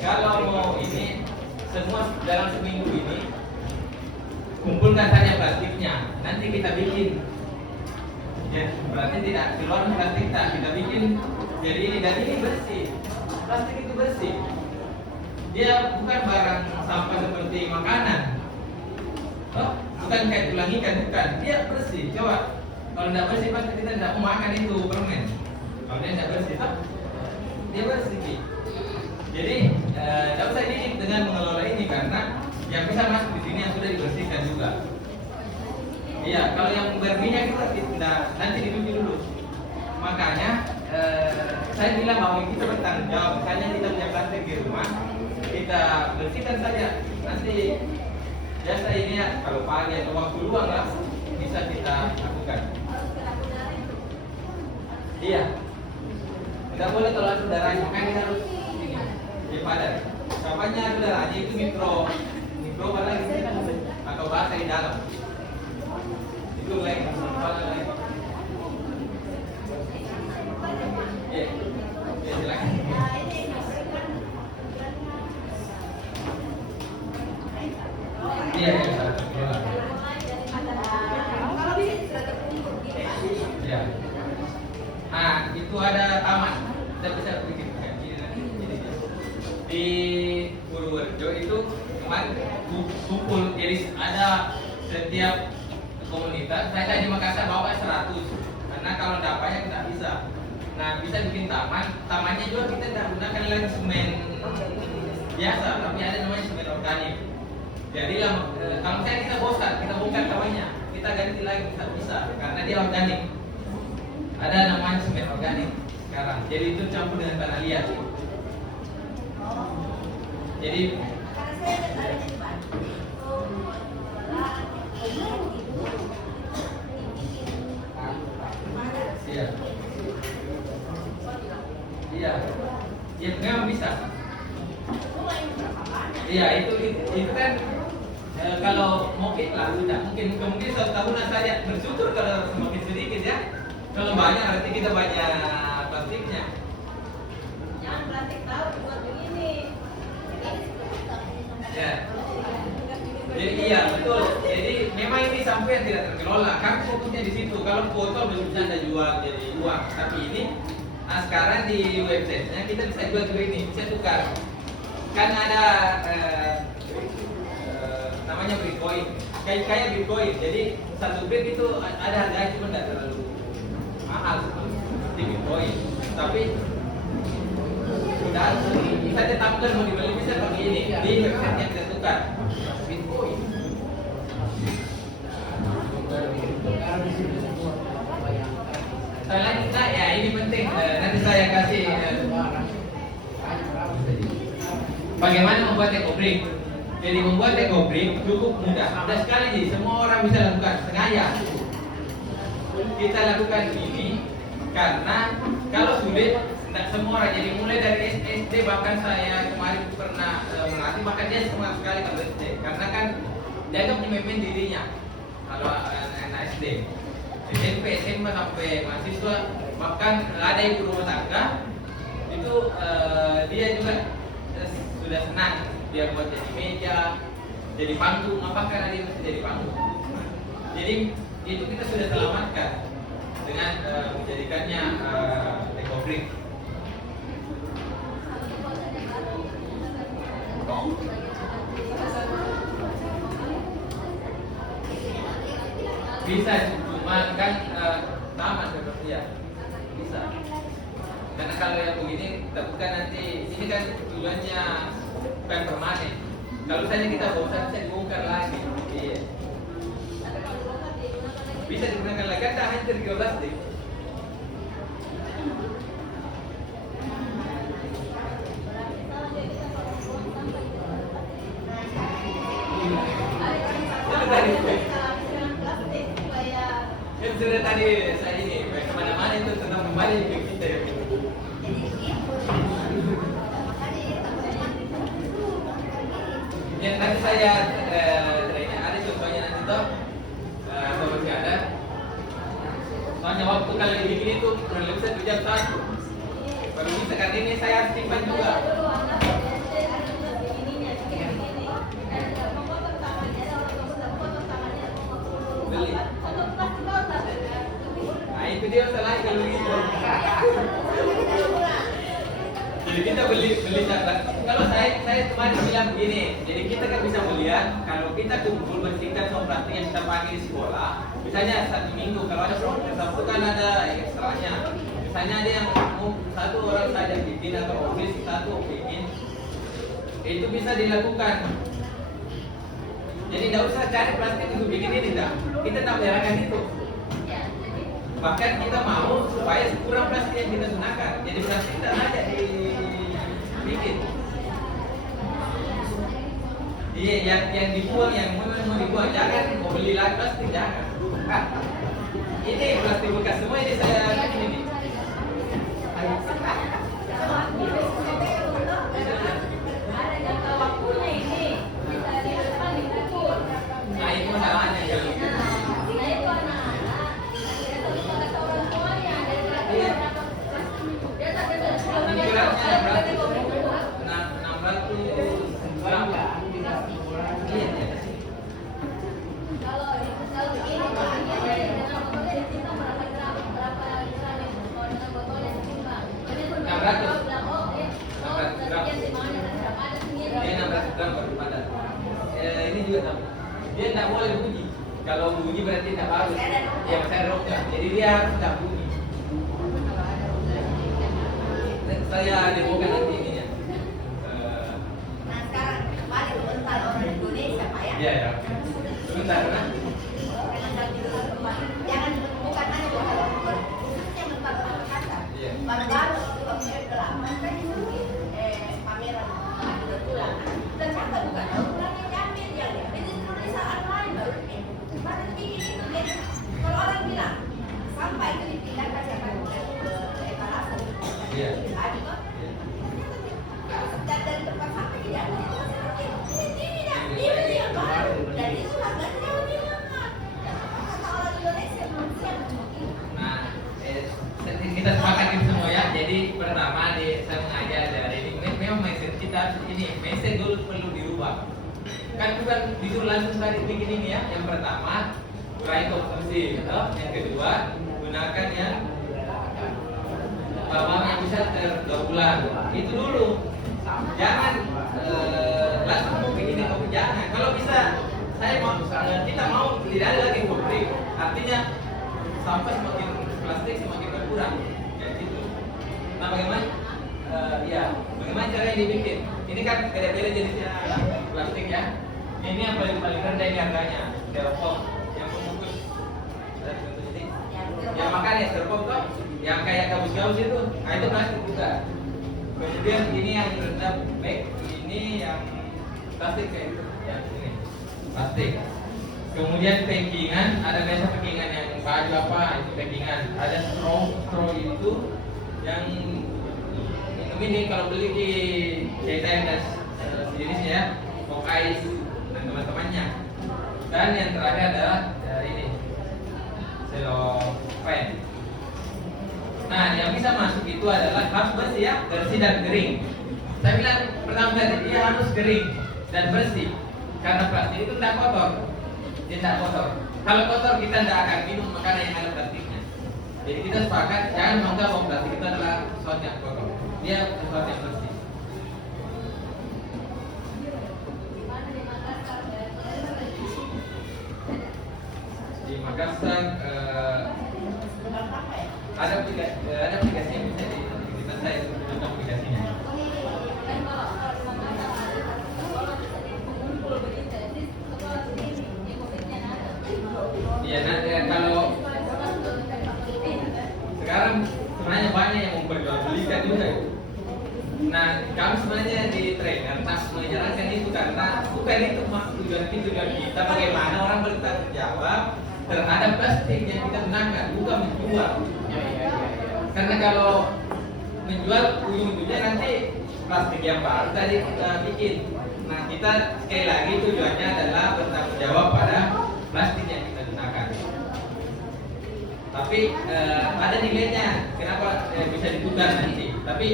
Kalau mau ini semua dalam seminggu ini kumpulkan saja plastiknya, nanti kita bikin. Ya, berarti tidak keluar plastik tak kita bikin. Jadi ini dan ini bersih. Plastik itu bersih. Dia bukan barang sampah seperti makanan. Oh, bukan kayak tulang ikan, bukan. Dia bersih. Coba kalau tidak bersih pasti kita tidak mau makan itu permen. Kalau dia tidak bersih, dia bersih. Jadi tidak usah didik dengan mengelola ini karena yang bisa masuk di sini yang sudah dibersihkan juga. Iya, kalau yang berminyak itu tidak, nanti dicuci dulu. Makanya saya bilang bahwa kita bertanggung jawab. Misalnya kita punya plastik di rumah, kita bersihkan saja. Nanti biasa ini ya, kalau pagi atau waktu luang lah bisa kita lakukan. Iya, tidak boleh kalau ada udaranya, kan kita harus ini padat. Kapannya udaranya itu mikro lagi atau bahasa di dalam. Itu lain, soal lain. Ya, silakan. Iya, ya. Nah, itu ada taman. Kita bisa bikin kayak gini nanti. Di Purworejo itu kemarin kumpul, jadi ada setiap komunitas. Saya di Makassar bawa 100. Karena kalau dapatnya tidak bisa. Nah, bisa bikin taman. Tamannya juga kita tidak gunakan lagi semen biasa, tapi ada namanya semen organik. Jadi kalau saya kita bosan, kita bongkar tamannya, kita ganti lagi kita bisa karena dia organik. Ada namanya semen organik sekarang. Jadi itu campur dengan tanah liat. Jadi iya, ya memang bisa. Iya itu kan kalau mungkin lah tidak mungkin 1 tahunan saja bersyukur kalau semakin sedikit ya. Kalau banyak berarti kita banyak plastiknya. Jangan plastik tahu buat begini. Ya. Jadi iya betul. Jadi memang ini sampai tidak terkelola. Kan fokusnya di situ. Kalau foto bisa Anda jual jadi uang. Tapi ini sekarang di websitenya kita bisa jual juga ini, bisa tukar. Kan ada namanya Bitcoin. kayak Bitcoin. Jadi satu brick itu ada harganya cuma tidak terlalu mahal seperti Bitcoin. Tapi sudah kita tetapkan mau dibeli bisa pakai ini di website yang kita tukar Bitcoin. Lagi ya ini penting. Nanti saya kasih bagaimana membuat ecobrick. Jadi membuat ecobrick cukup mudah sekali nih, semua orang bisa lakukan. Sengaja kita lakukan ini karena kalau sulit tidak semua orang. Jadi mulai dari SD, bahkan saya kemarin pernah melatih, bahkan dia semangat sekali kalau SD karena kan dia kan menyemai dirinya kalau anak SD. SMP, SMA sampai mahasiswa, bahkan ada ibu rumah tangga itu dia juga sudah senang dia buat jadi meja, jadi panggung, apakah dia bisa jadi panggung. Jadi itu kita sudah selamatkan dengan menjadikannya ecobrick. Bisa, cuma kan sama seperti ya bisa. Karena kalau yang begini bukan nanti ini kan tujuannya bukan permanen. Kalau saja kita bosan bisa dibongkar lagi. Iya. Bisa digunakan lagi kan tak hanya dari plastik. Sudah tadi saya ini kemana-mana itu tentang kembali ke kita ya. Yang nanti saya ada contohnya nanti toh kalau masih ada. Soalnya waktu kali bikin itu kurang lebih 1 jam 1. Baru bisa kan ini saya simpan juga. Beli. Nah itu dia salah kalau gitu. Jadi kita beli kalau saya kemarin bilang begini, jadi kita kan bisa melihat kalau kita kumpul bersihkan sama plastik yang kita pakai di sekolah, misalnya 1 minggu kalau ada program Sabtu kan ada ekstranya. Misalnya ada yang mau 1 orang saja bikin atau office 1 bikin, itu bisa dilakukan. Jadi tidak usah cari plastik untuk bikin ini, tidak. Kita tak menyerahkan itu. Bahkan kita mau supaya kurang plastik yang kita gunakan. Jadi plastik tidak ada dibikin. Iya, yang dibuang, yang mau dibuang jangan mau beli lagi plastik jangan. Ini plastik bekas semua ini saya ini. Nah itu masalahnya ya. Ini juga dia tidak boleh bunyi. Kalau bunyi berarti tidak bagus. Ya saya roka. Jadi dia harus tidak bunyi. Saya demokan nanti ininya. Nah sekarang kembali mental orang Indonesia Pak ya. Iya ya. Sebentar kan. Jangan bukan hanya mental khususnya mental orang kata. Iya. Baru-baru juga mirip delapan kan pameran betulan. Ternyata bukan ukuran yang diambil yang ini tulisan lain baru ini. Baru bikin itu jadi kalau orang bilang sampah itu dipindahkan siapa ke etalase. Iya. Ada kok. Dari tempat sampah tidak ada. Ini tidak. Ini yang baru. Dan itu harganya lebih mahal. Kata orang Indonesia manusia mungkin. Nah, kita sepakatin semua ya. Jadi pertama saya mengajak dari ini memang mindset kita ini mindset dulu perlu dirubah. Kan bukan disuruh langsung tadi bikin ini ya. Yang pertama kurangi konsumsi, yang kedua gunakan yang barang yang bisa terdaur ulang. Itu dulu. Jangan langsung mau bikin ini, jangan. Kalau bisa kita mau tidak ada lagi pabrik, artinya sampah semakin plastik semakin berkurang, kayak gitu. Nah bagaimana? Bagaimana caranya dibikin? Ini kan beda-beda jenisnya plastik ya. Ini yang paling rendah ini harganya, styrofoam yang membungkus. Ada contohnya sih? Ya makanya styrofoam tuh yang kayak gabus-gabus itu, nah itu plastik juga. Kemudian ini yang rendah baik, ini yang plastik kayak gitu, yang ini plastik. Kemudian packingan, ada biasa packingan yang baju apa itu packingan. Ada straw itu yang minum ini kalau beli di CTM dan sejenisnya ya, Pokais dan teman-temannya. Dan yang terakhir adalah ini cellophane. Nah, yang bisa masuk itu adalah harus bersih ya, bersih dan kering. Saya bilang pertama tadi dia harus kering dan bersih karena plastik itu tidak kotor, dia tidak kotor. Kalau kotor kita tidak akan minum makanan yang ada plastiknya. Jadi kita sepakat jangan menganggap bahwa plastik itu adalah sesuatu yang kotor, dia sesuatu yang bersih. Di Makassar ada aplikasi yang bisa kita saya untuk aplikasinya. Iya, kalau sekarang sebenarnya banyak yang memperjualbelikan juga. Nah, kami sebenarnya di trainer menyarankan itu karena bukan itu tujuan kita bagaimana orang bertanggung jawab terhadap plastik yang kita gunakan, bukan menjual. Karena kalau menjual ujung-ujungnya nanti plastik yang baru tadi kita bikin. Nah, kita sekali lagi tujuannya adalah bertanggung jawab pada plastik yang kita gunakan. Tapi ada nilainya, kenapa bisa diputar nanti. Tapi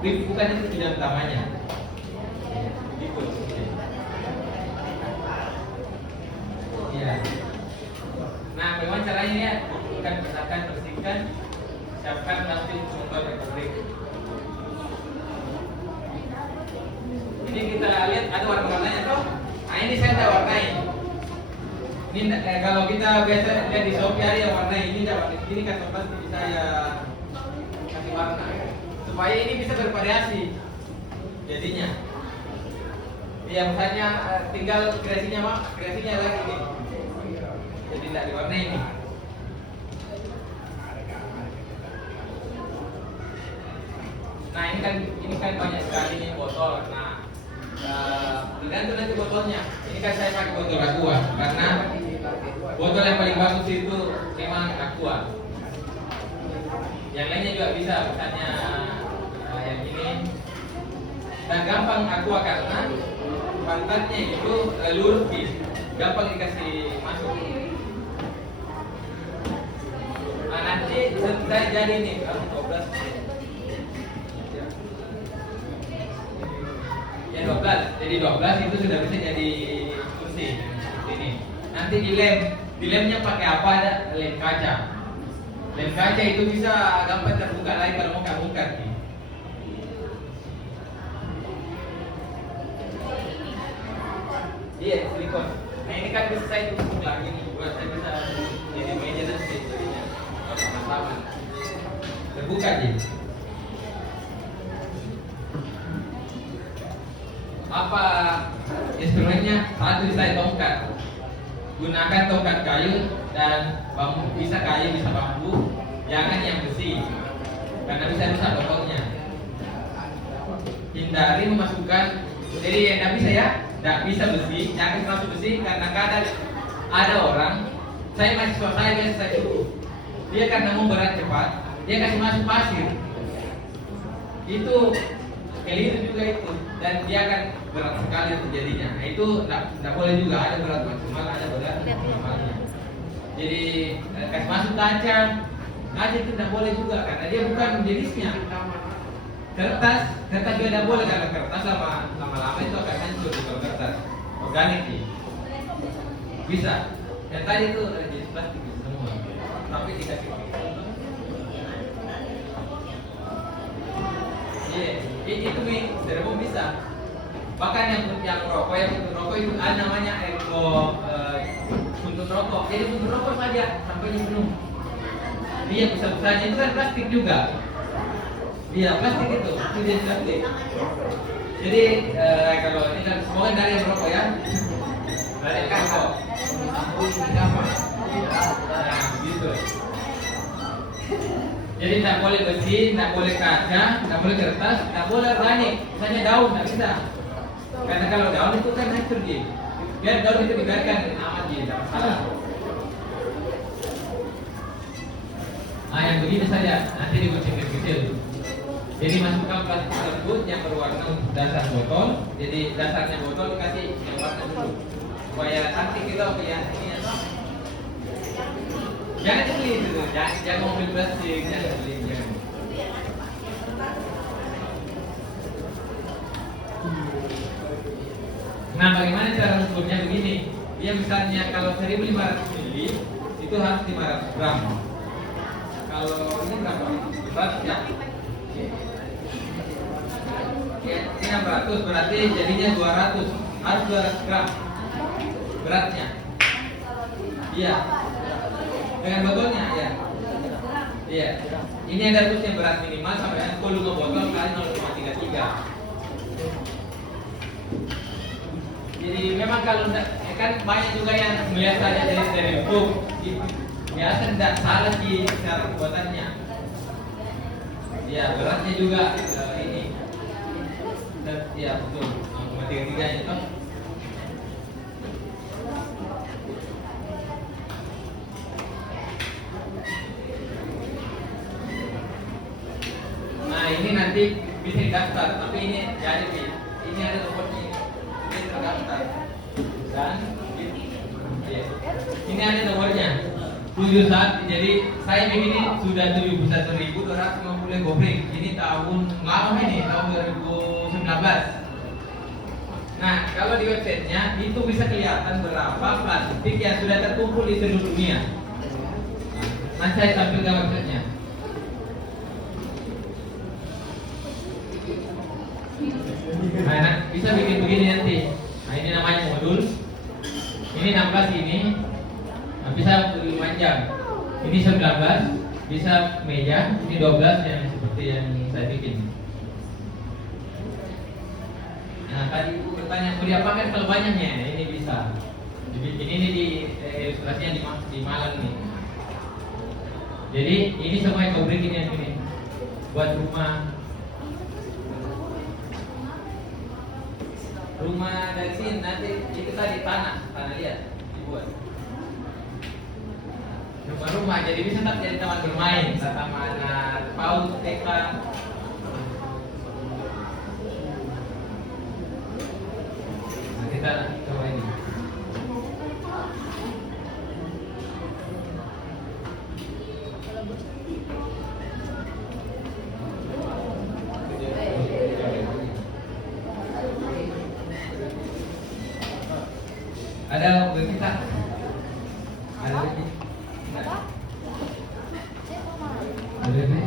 bukan itu tujuan utamanya. Gitu. Ya. Nah, bagaimana caranya ya? Bukan misalkan bersihkan, siapkan plastik untuk membuat republik. Ini kita lihat ada warna-warnanya tuh. Nah ini saya tidak warnai. Ini kalau kita biasa lihat di Shopee ada yang warna ini, ada warna ini kan pasti bisa ya kasih warna supaya ini bisa bervariasi jadinya. Ya misalnya tinggal kreasinya lagi ini. Jadi tidak diwarnai ini. Nah ini kan banyak sekali nih botol. Nah tergantung nanti botolnya. Ini kan saya pakai botol Aqua karena botol yang paling bagus itu memang Aqua. Yang lainnya juga bisa, misalnya yang ini. Dan gampang Aqua karena pantatnya itu lurus bis, gampang dikasih masuk. Nah nanti saya jadi nih kalau 12. Ya 12, jadi 12 itu sudah bisa jadi kursi ini. Nanti di lemnya pakai apa? Ada lem kaca. Lem kaca itu bisa gampang terbuka lagi kalau mau kabungkan nih. Iya, silikon. Nah ini kan bisa saya tutup lagi nih, buat saya bisa jadi meja dan jadinya sama-sama. Terbuka nih. Apa instrumennya? Satu saya tongkat. Gunakan tongkat kayu dan bambu, bisa kayu bisa bambu, jangan yang besi karena bisa rusak botolnya. Hindari memasukkan, jadi yang tidak bisa ya, tidak bisa besi, jangan masuk besi karena kadang ada orang, saya mahasiswa saya biasa saya suruh, dia karena mau berat cepat, dia kasih masuk pasir, itu keliru juga itu, dan dia akan berat sekali terjadinya. Nah itu tidak boleh juga, ada berat maksimal, ada berat minimalnya. Jadi kasih masuk kaca itu tidak boleh juga karena dia bukan jenisnya. Kertas juga tidak boleh karena kertas lama-lama itu akan hancur di kertas organik sih. Bisa. Yang tadi itu jenis plastik semua, tapi dikasih itu stereo bisa. Bahkan yang rokok, yang untuk rokok itu ada namanya untuk rokok. Jadi untuk rokok saja sampainya penuh. Dia besar-besarnya itu kan plastik juga. Iya plastik itu jenis plastik. Jadi kalau ini kan semua kan dari yang merokok ya, dari yang merokok. Nah, gitu. Jadi tidak boleh besi, tidak boleh kaca, tidak boleh kertas, tidak boleh organik. Misalnya daun, tidak bisa. Karena kalau daun itu kan nitrogen. Biar daun itu dibiarkan aman dia, tidak masalah. Nah, yang begini saja, nanti dibuat kecil-kecil. Jadi masukkan plastik tersebut yang berwarna untuk dasar botol. Jadi dasarnya botol dikasih yang warna dulu supaya cantik kita ya ini apa? Jangan dibeli itu, jangan mobil plastik, jangan beli, jangan. Nah, bagaimana cara ukurnya begini? Dia misalnya kalau 1.500 ml itu harus 500 gram. Kalau ini berapa? 100 ya? Ya, ini 600 berarti jadinya 200. Harus 200 gram beratnya. Iya. Dengan botolnya ya. Iya. Ini ada terusnya berat minimal sampai 10 botol kali 0,33. Jadi memang kalau kan banyak juga yang melihat saja dari book. Biasa tidak salah sih cara pembuatannya. Ya beratnya juga ini. Ya betul. 0,33 itu. Nah ini nanti bisa didaftar, tapi ini jadi ini ada nomornya, ini terdaftar dan ini ada nomornya 71. Jadi saya begini sudah 71.250 gopring. Ini tahun lama ini tahun 2019. Nah kalau di websitenya itu bisa kelihatan berapa plastik yang sudah terkumpul di seluruh dunia. Nah saya tampilkan websitenya. Nah, bisa bikin begini nanti. Nah, ini namanya modul. Ini 16 ini. Nah, bisa lebih panjang. Ini 19, bisa meja. Ini 12 yang seperti yang saya bikin. Nah, tadi Ibu bertanya mau diapakan kalau banyaknya? Ini bisa. Dibikin ini di ilustrasinya di Malang nih. Jadi ini semua yang kau bikin yang ini buat rumah dari sini nanti itu tadi tanah liat dibuat rumah jadi bisa tak jadi taman bermain, taman PAUD, TK. Nah, kita coba ini. Ada mobil kita. Ada lagi. Ada lagi.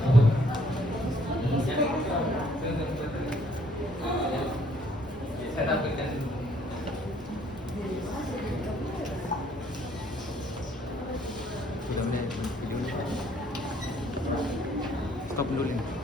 Apa? Saya tampilkan dulu. Stop dulu ini.